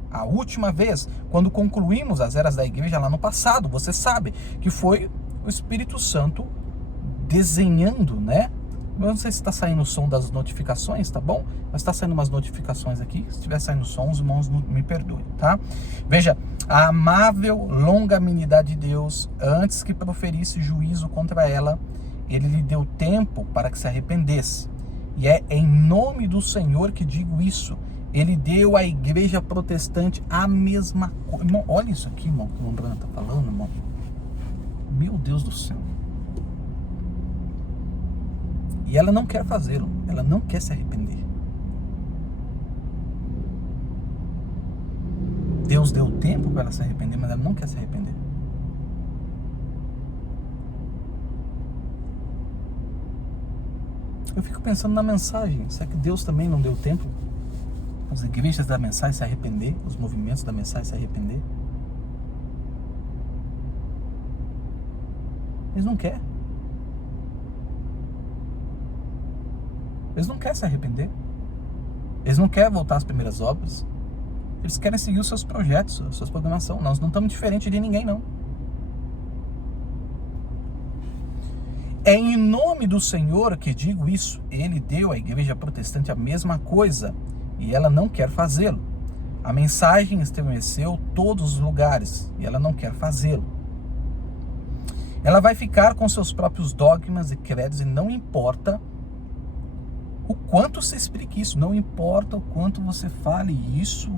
a última vez, quando concluímos as eras da igreja lá no passado. Você sabe que foi o Espírito Santo desenhando, né? Eu não sei se está saindo o som das notificações, tá bom? Mas está saindo umas notificações aqui. Se estiver saindo som, os irmãos me perdoem, tá? Veja, a amável longanimidade de Deus, antes que proferisse juízo contra ela, ele lhe deu tempo para que se arrependesse. E é em nome do Senhor que digo isso. Ele deu à igreja protestante a mesma coisa. Irmão, olha isso aqui, irmão, que o Branham está falando, irmão. Meu Deus do céu. E ela não quer fazê-lo. Ela não quer se arrepender. Deus deu tempo para ela se arrepender, mas ela não quer se arrepender. Eu fico pensando na mensagem. Será que Deus também não deu tempo as igrejas da mensagem se arrepender, os movimentos da mensagem se arrepender? Eles não querem. Eles não querem se arrepender. Eles não querem voltar às primeiras obras. Eles querem seguir os seus projetos, as suas programações. Nós não estamos diferentes de ninguém, não. É em nome do Senhor que digo isso. Ele deu à igreja protestante a mesma coisa e ela não quer fazê-lo. A mensagem estremeceu todos os lugares e ela não quer fazê-lo. Ela vai ficar com seus próprios dogmas e credos e não importa o quanto você explique isso, não importa o quanto você fale isso.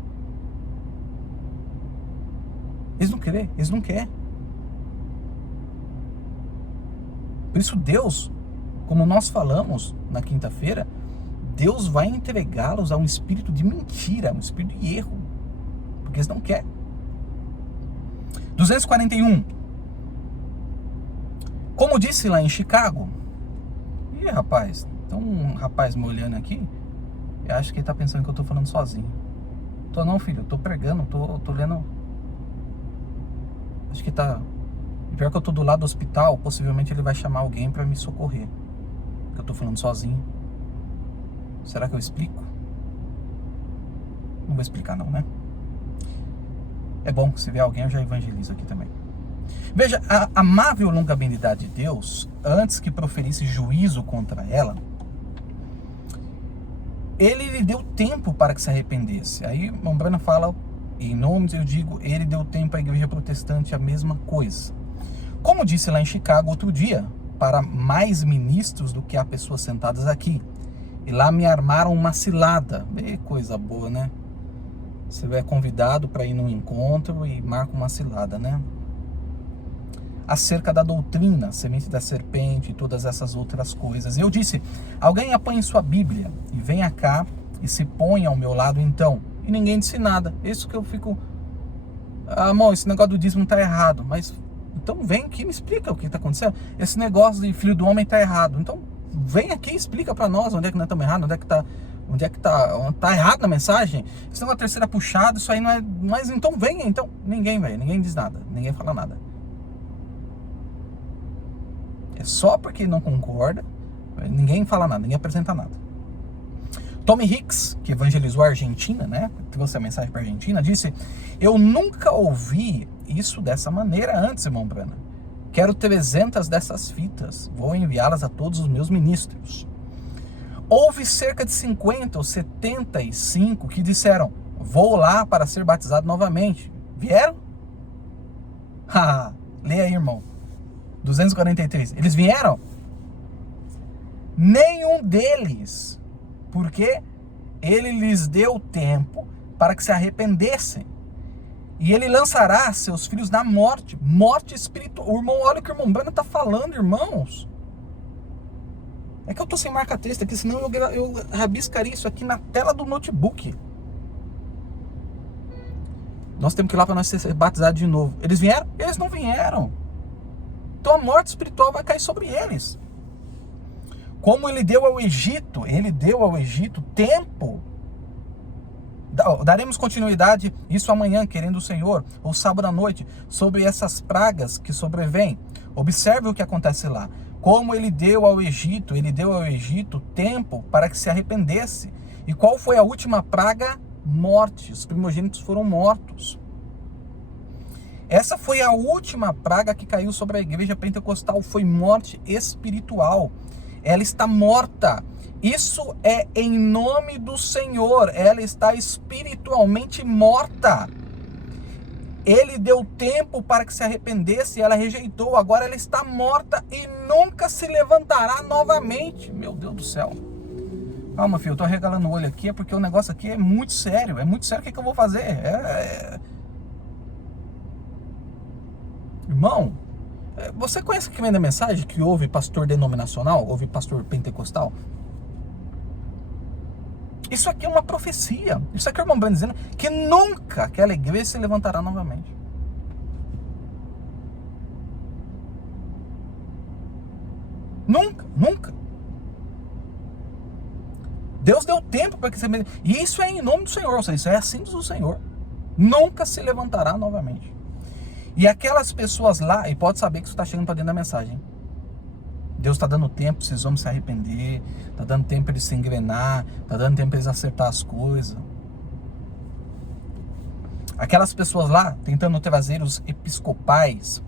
Eles não querem, eles não querem. Por isso Deus, como nós falamos na quinta-feira, Deus vai entregá-los a um espírito de mentira, um espírito de erro, porque eles não querem. 241. Como disse lá em Chicago, ih, rapaz, tem um rapaz me olhando aqui, eu acho que ele tá pensando que eu tô falando sozinho. Tô não, filho, eu tô pregando, tô lendo. Acho que tá. Pior que eu tô do lado do hospital, possivelmente ele vai chamar alguém pra me socorrer. Porque eu tô falando sozinho. Será que eu explico? Não vou explicar não, né? É bom que se vier alguém eu já evangelizo aqui também. Veja, a amável longanimidade de Deus, antes que proferisse juízo contra ela, ele lhe deu tempo para que se arrependesse. Aí Mombrana fala, em nomes eu digo, ele deu tempo à igreja protestante a mesma coisa. Como disse lá em Chicago outro dia, para mais ministros do que há pessoas sentadas aqui. E lá me armaram uma cilada. E coisa boa, né? Você é convidado para ir num encontro e marca uma cilada, né? Acerca da doutrina, semente da serpente e todas essas outras coisas. Eu disse, alguém apanhe sua Bíblia e venha cá e se ponha ao meu lado então. E ninguém disse nada. Isso que eu fico... Ah, amor, esse negócio do dízimo tá errado. Mas, então vem aqui e me explica o que tá acontecendo. Esse negócio de filho do homem tá errado. Então, vem aqui e explica para nós onde é que nós estamos errados, onde é que tá errado na mensagem. Isso não é uma terceira puxada, isso aí não é... Mas então venha, então. Ninguém, velho, ninguém diz nada. Ninguém fala nada. É só porque não concorda, ninguém fala nada, ninguém apresenta nada. Tommy Hicks, que evangelizou a Argentina, né? Trouxe a mensagem para a Argentina, disse: eu nunca ouvi isso dessa maneira antes, irmão Brana. Quero 300 dessas fitas, vou enviá-las a todos os meus ministros. Houve cerca de 50 ou 75 que disseram: vou lá para ser batizado novamente. Vieram? Leia aí, irmão. 243. Eles vieram? Nenhum deles. Porque ele lhes deu tempo para que se arrependessem. E ele lançará seus filhos na morte. Morte espiritual. Irmão, olha o que o irmão Brana está falando, irmãos. É que eu estou sem marca-texto aqui, senão eu rabiscaria isso aqui na tela do notebook. Nós temos que ir lá para nós ser batizados de novo. Eles vieram? Eles não vieram. Então a morte espiritual vai cair sobre eles. Como ele deu ao Egito tempo. Daremos continuidade isso amanhã, querendo o Senhor, ou sábado à noite, sobre essas pragas que sobrevêm. Observe o que acontece lá. Como ele deu ao Egito tempo para que se arrependesse. E qual foi a última praga? Morte. Os primogênitos foram mortos. Essa foi a última praga que caiu sobre a igreja pentecostal, foi morte espiritual. Ela está morta. Isso é em nome do Senhor. Ela está espiritualmente morta. Ele deu tempo para que se arrependesse, ela rejeitou. Agora ela está morta e nunca se levantará novamente. Meu Deus do céu. Calma, filho, eu estou regalando o olho aqui, porque o negócio aqui é muito sério. É muito sério, o que eu vou fazer? Irmão, você conhece que vem da mensagem que houve pastor denominacional, houve pastor pentecostal? Isso aqui é uma profecia. Isso aqui é o irmão Brana dizendo que nunca aquela igreja se levantará novamente. Nunca, nunca. Deus deu tempo para que você... E isso é em nome do Senhor, ou seja, isso é assim do Senhor. Nunca se levantará novamente. E aquelas pessoas lá, e pode saber que isso está chegando para dentro da mensagem. Deus está dando tempo para esses homens se arrepender, está dando tempo para eles se engrenar, está dando tempo para eles acertar as coisas. Aquelas pessoas lá, tentando trazer os episcopais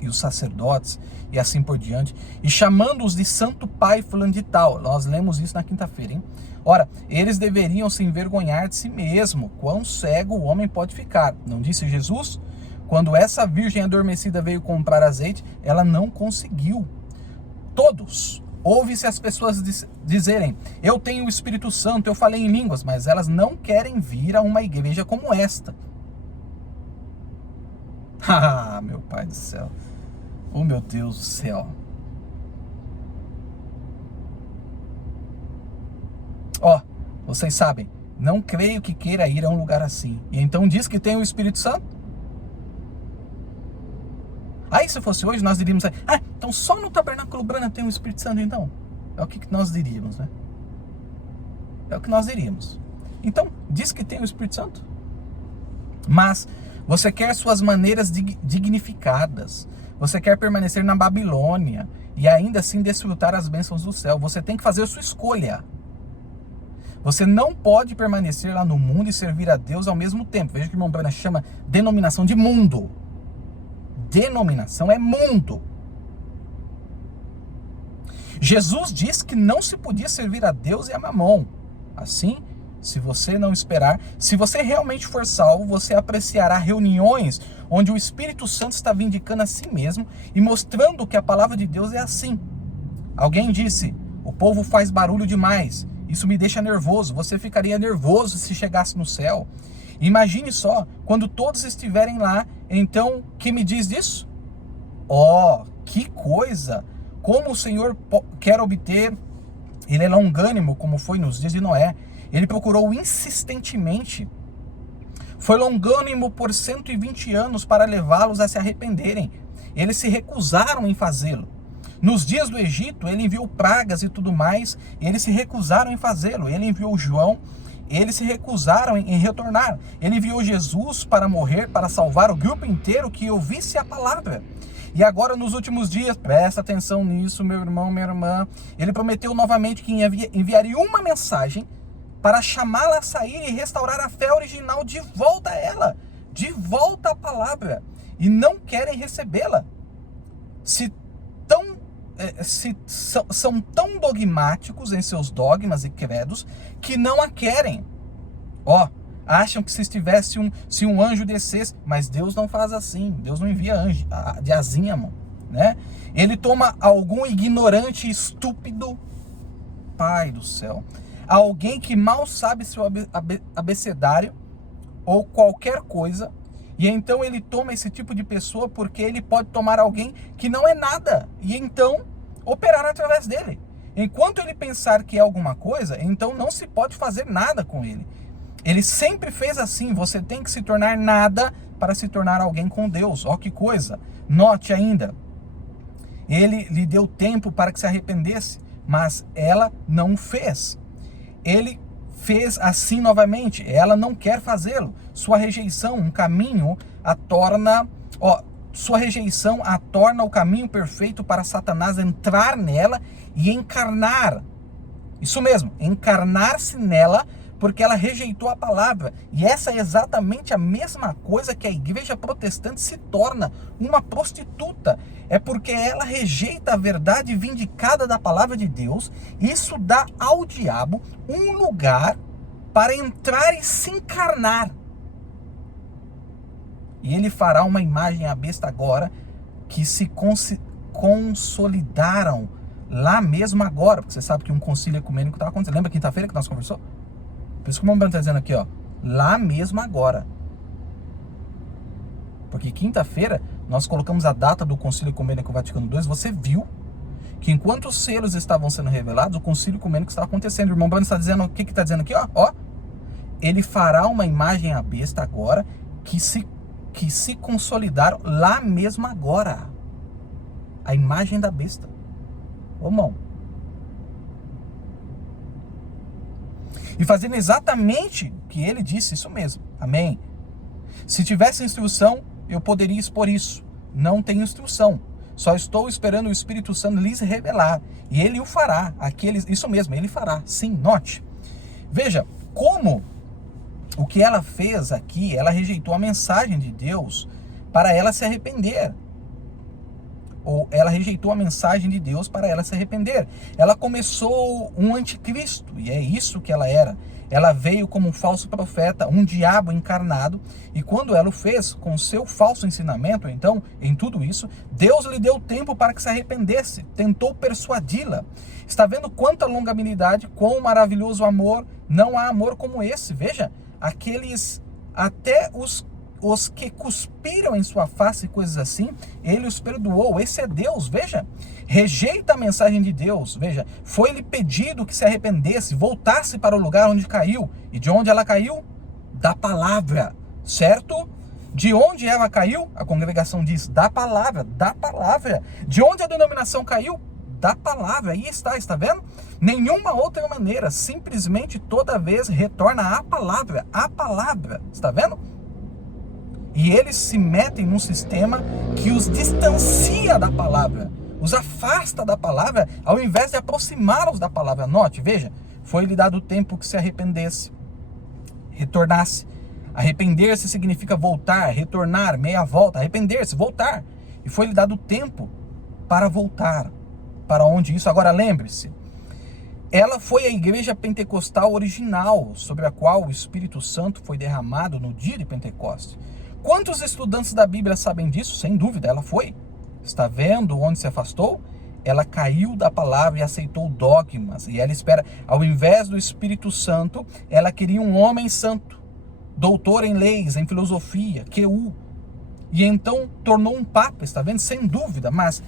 e os sacerdotes, e assim por diante, e chamando-os de Santo Pai fulano de tal. Nós lemos isso na quinta-feira, hein? Ora, eles deveriam se envergonhar de si mesmo. Quão cego o homem pode ficar? Não disse Jesus? Quando essa virgem adormecida veio comprar azeite, ela não conseguiu. Todos. Ouve-se as pessoas dizerem: eu tenho o Espírito Santo, eu falei em línguas, mas elas não querem vir a uma igreja como esta. Ah, meu Pai do céu. Oh, meu Deus do céu. Ó, vocês sabem, não creio que queira ir a um lugar assim. E então diz que tem o Espírito Santo? Aí se fosse hoje, nós diríamos: ah, então só no Tabernáculo Brana tem o Espírito Santo então? É o que nós diríamos, né? É o que nós diríamos. Então, diz que tem o Espírito Santo. Mas você quer suas maneiras dignificadas. Você quer permanecer na Babilônia e ainda assim desfrutar as bênçãos do céu. Você tem que fazer a sua escolha. Você não pode permanecer lá no mundo e servir a Deus ao mesmo tempo. Veja que o irmão Branham chama denominação de mundo. Denominação é mundo. Jesus disse que não se podia servir a Deus e a Mamon. Assim, se você não esperar, se você realmente for salvo, você apreciará reuniões onde o Espírito Santo está vindicando a si mesmo e mostrando que a palavra de Deus é assim. Alguém disse: o povo faz barulho demais, isso me deixa nervoso. Você ficaria nervoso se chegasse no céu. Imagine só, quando todos estiverem lá, então, que me diz disso? Oh, que coisa! Como o Senhor quer obter, ele é longânimo, como foi nos dias de Noé. Ele procurou insistentemente, foi longânimo por 120 anos para levá-los a se arrependerem. Eles se recusaram em fazê-lo. Nos dias do Egito, ele enviou pragas e tudo mais, e eles se recusaram em fazê-lo. Ele enviou João, eles se recusaram em retornar. Ele enviou Jesus para morrer, para salvar o grupo inteiro que ouvisse a palavra. E agora, nos últimos dias, presta atenção nisso, meu irmão, minha irmã, ele prometeu novamente que enviaria uma mensagem para chamá-la a sair e restaurar a fé original de volta a ela, de volta à palavra, e não querem recebê-la. São tão dogmáticos em seus dogmas e credos que não a querem. Ó, acham que se um anjo descesse, mas Deus não faz assim, Deus não envia anjo de asinha, mano, né? Ele toma algum ignorante estúpido, Pai do céu, alguém que mal sabe seu abecedário ou qualquer coisa, e então ele toma esse tipo de pessoa porque ele pode tomar alguém que não é nada e então operar através dele. Enquanto ele pensar que é alguma coisa, então não se pode fazer nada com ele. Ele sempre fez assim: você tem que se tornar nada para se tornar alguém com Deus. Ó, que coisa! Note ainda, ele lhe deu tempo para que se arrependesse, mas ela não fez. Ele fez assim novamente, ela não quer fazê-lo. Sua rejeição, um caminho, a torna... Sua rejeição a torna o caminho perfeito para Satanás entrar nela e encarnar. Isso mesmo, encarnar-se nela, porque ela rejeitou a palavra. E essa é exatamente a mesma coisa que a igreja protestante se torna, uma prostituta. É porque ela rejeita a verdade vindicada da palavra de Deus. Isso dá ao diabo um lugar para entrar e se encarnar. E ele fará uma imagem à besta agora, que se consolidaram lá mesmo agora. Porque você sabe que um concílio ecumênico estava acontecendo. Lembra quinta-feira que nós conversamos? Por isso que o irmão Branham está dizendo aqui, ó, lá mesmo agora. Porque quinta-feira nós colocamos a data do concílio ecumênico Vaticano II. Você viu que enquanto os selos estavam sendo revelados, o concílio ecumênico estava acontecendo. O irmão Branham está dizendo, o que está dizendo aqui? Ó, ele fará uma imagem à besta agora, que se consolidaram lá mesmo agora. A imagem da besta. Ô, irmão, e fazendo exatamente o que ele disse, isso mesmo. Amém? Se tivesse instrução, eu poderia expor isso. Não tenho instrução. Só estou esperando o Espírito Santo lhes revelar. E ele o fará. Isso mesmo, ele fará. Sim, note. Veja, como o que ela fez aqui, ela rejeitou a mensagem de Deus para ela se arrepender. Ou ela rejeitou a mensagem de Deus para ela se arrepender. Ela começou um anticristo, e é isso que ela era. Ela veio como um falso profeta, um diabo encarnado, e quando ela o fez com seu falso ensinamento, então, em tudo isso, Deus lhe deu tempo para que se arrependesse, tentou persuadi-la. Está vendo quanta longanimidade, quão maravilhoso amor, não há amor como esse. Veja, até os que cuspiram em sua face, coisas assim, ele os perdoou. Esse é Deus, veja. Rejeita a mensagem de Deus, veja. Foi-lhe pedido que se arrependesse, voltasse para o lugar onde caiu. E de onde ela caiu? Da palavra, certo? De onde ela caiu? A congregação diz, da palavra, da palavra. De onde a denominação caiu? Da palavra. Aí está vendo? Nenhuma outra maneira, simplesmente toda vez retorna à palavra, está vendo? E eles se metem num sistema que os distancia da palavra, os afasta da palavra, ao invés de aproximá-los da palavra. Note, veja, foi-lhe dado tempo que se arrependesse, retornasse. Arrepender-se significa voltar, retornar, meia volta, arrepender-se, voltar. E foi-lhe dado tempo para voltar. Para onde isso? Agora lembre-se, ela foi a igreja pentecostal original, sobre a qual o Espírito Santo foi derramado no dia de Pentecostes. Quantos estudantes da Bíblia sabem disso? Sem dúvida, ela foi. Está vendo onde se afastou? Ela caiu da palavra e aceitou dogmas. E ela espera, ao invés do Espírito Santo, ela queria um homem santo, doutor em leis, em filosofia, QU. E então tornou um papa, está vendo? Sem dúvida, mas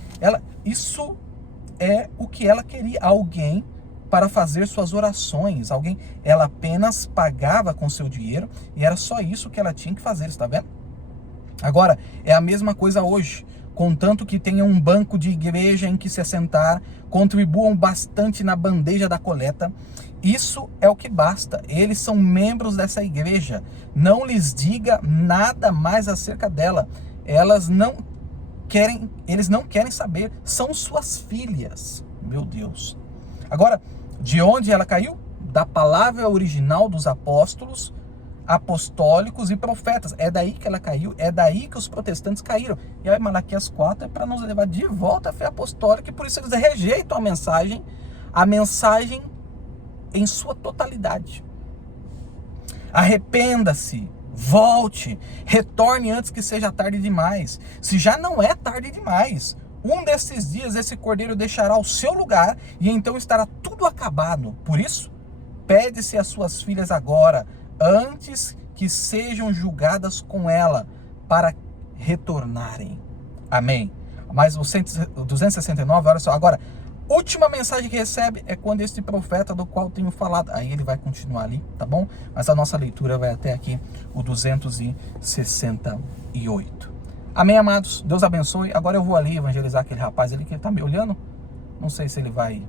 isso é o que ela queria, alguém para fazer suas orações, alguém, ela apenas pagava com seu dinheiro e era só isso que ela tinha que fazer, está vendo? Agora, é a mesma coisa hoje, contanto que tenha um banco de igreja em que se assentar, contribuam bastante na bandeja da coleta, isso é o que basta. Eles são membros dessa igreja, não lhes diga nada mais acerca dela, eles não querem saber, são suas filhas, meu Deus. Agora, de onde ela caiu? Da palavra original dos apóstolos, apostólicos e profetas. É daí que ela caiu, é daí que os protestantes caíram. E aí Malaquias 4 é para nos levar de volta à fé apostólica, e por isso eles rejeitam a mensagem em sua totalidade. Arrependa-se, volte, retorne antes que seja tarde demais. Se já não é tarde demais, um desses dias esse cordeiro deixará o seu lugar e então estará tudo acabado. Por isso, pede-se às suas filhas agora, antes que sejam julgadas com ela, para retornarem. Amém. Mas o 269, olha só, agora, última mensagem que recebe é quando este profeta do qual tenho falado. Aí ele vai continuar ali, tá bom? Mas a nossa leitura vai até aqui, o 268. Amém, amados? Deus abençoe. Agora eu vou ali evangelizar aquele rapaz ali que ele tá me olhando. Não sei se ele vai...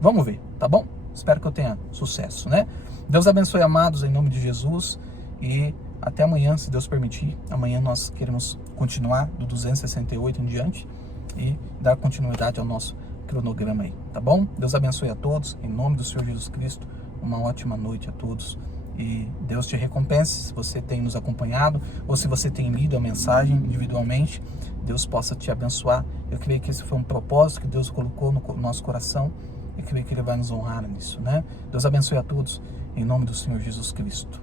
Vamos ver, tá bom? Espero que eu tenha sucesso, né? Deus abençoe, amados, em nome de Jesus. E até amanhã, se Deus permitir. Amanhã nós queremos continuar do 268 em diante e dar continuidade ao nosso cronograma aí, tá bom? Deus abençoe a todos, em nome do Senhor Jesus Cristo. Uma ótima noite a todos. E Deus te recompense se você tem nos acompanhado ou se você tem lido a mensagem individualmente. Deus possa te abençoar. Eu creio que esse foi um propósito que Deus colocou no nosso coração. Eu creio que Ele vai nos honrar nisso, né? Deus abençoe a todos, em nome do Senhor Jesus Cristo.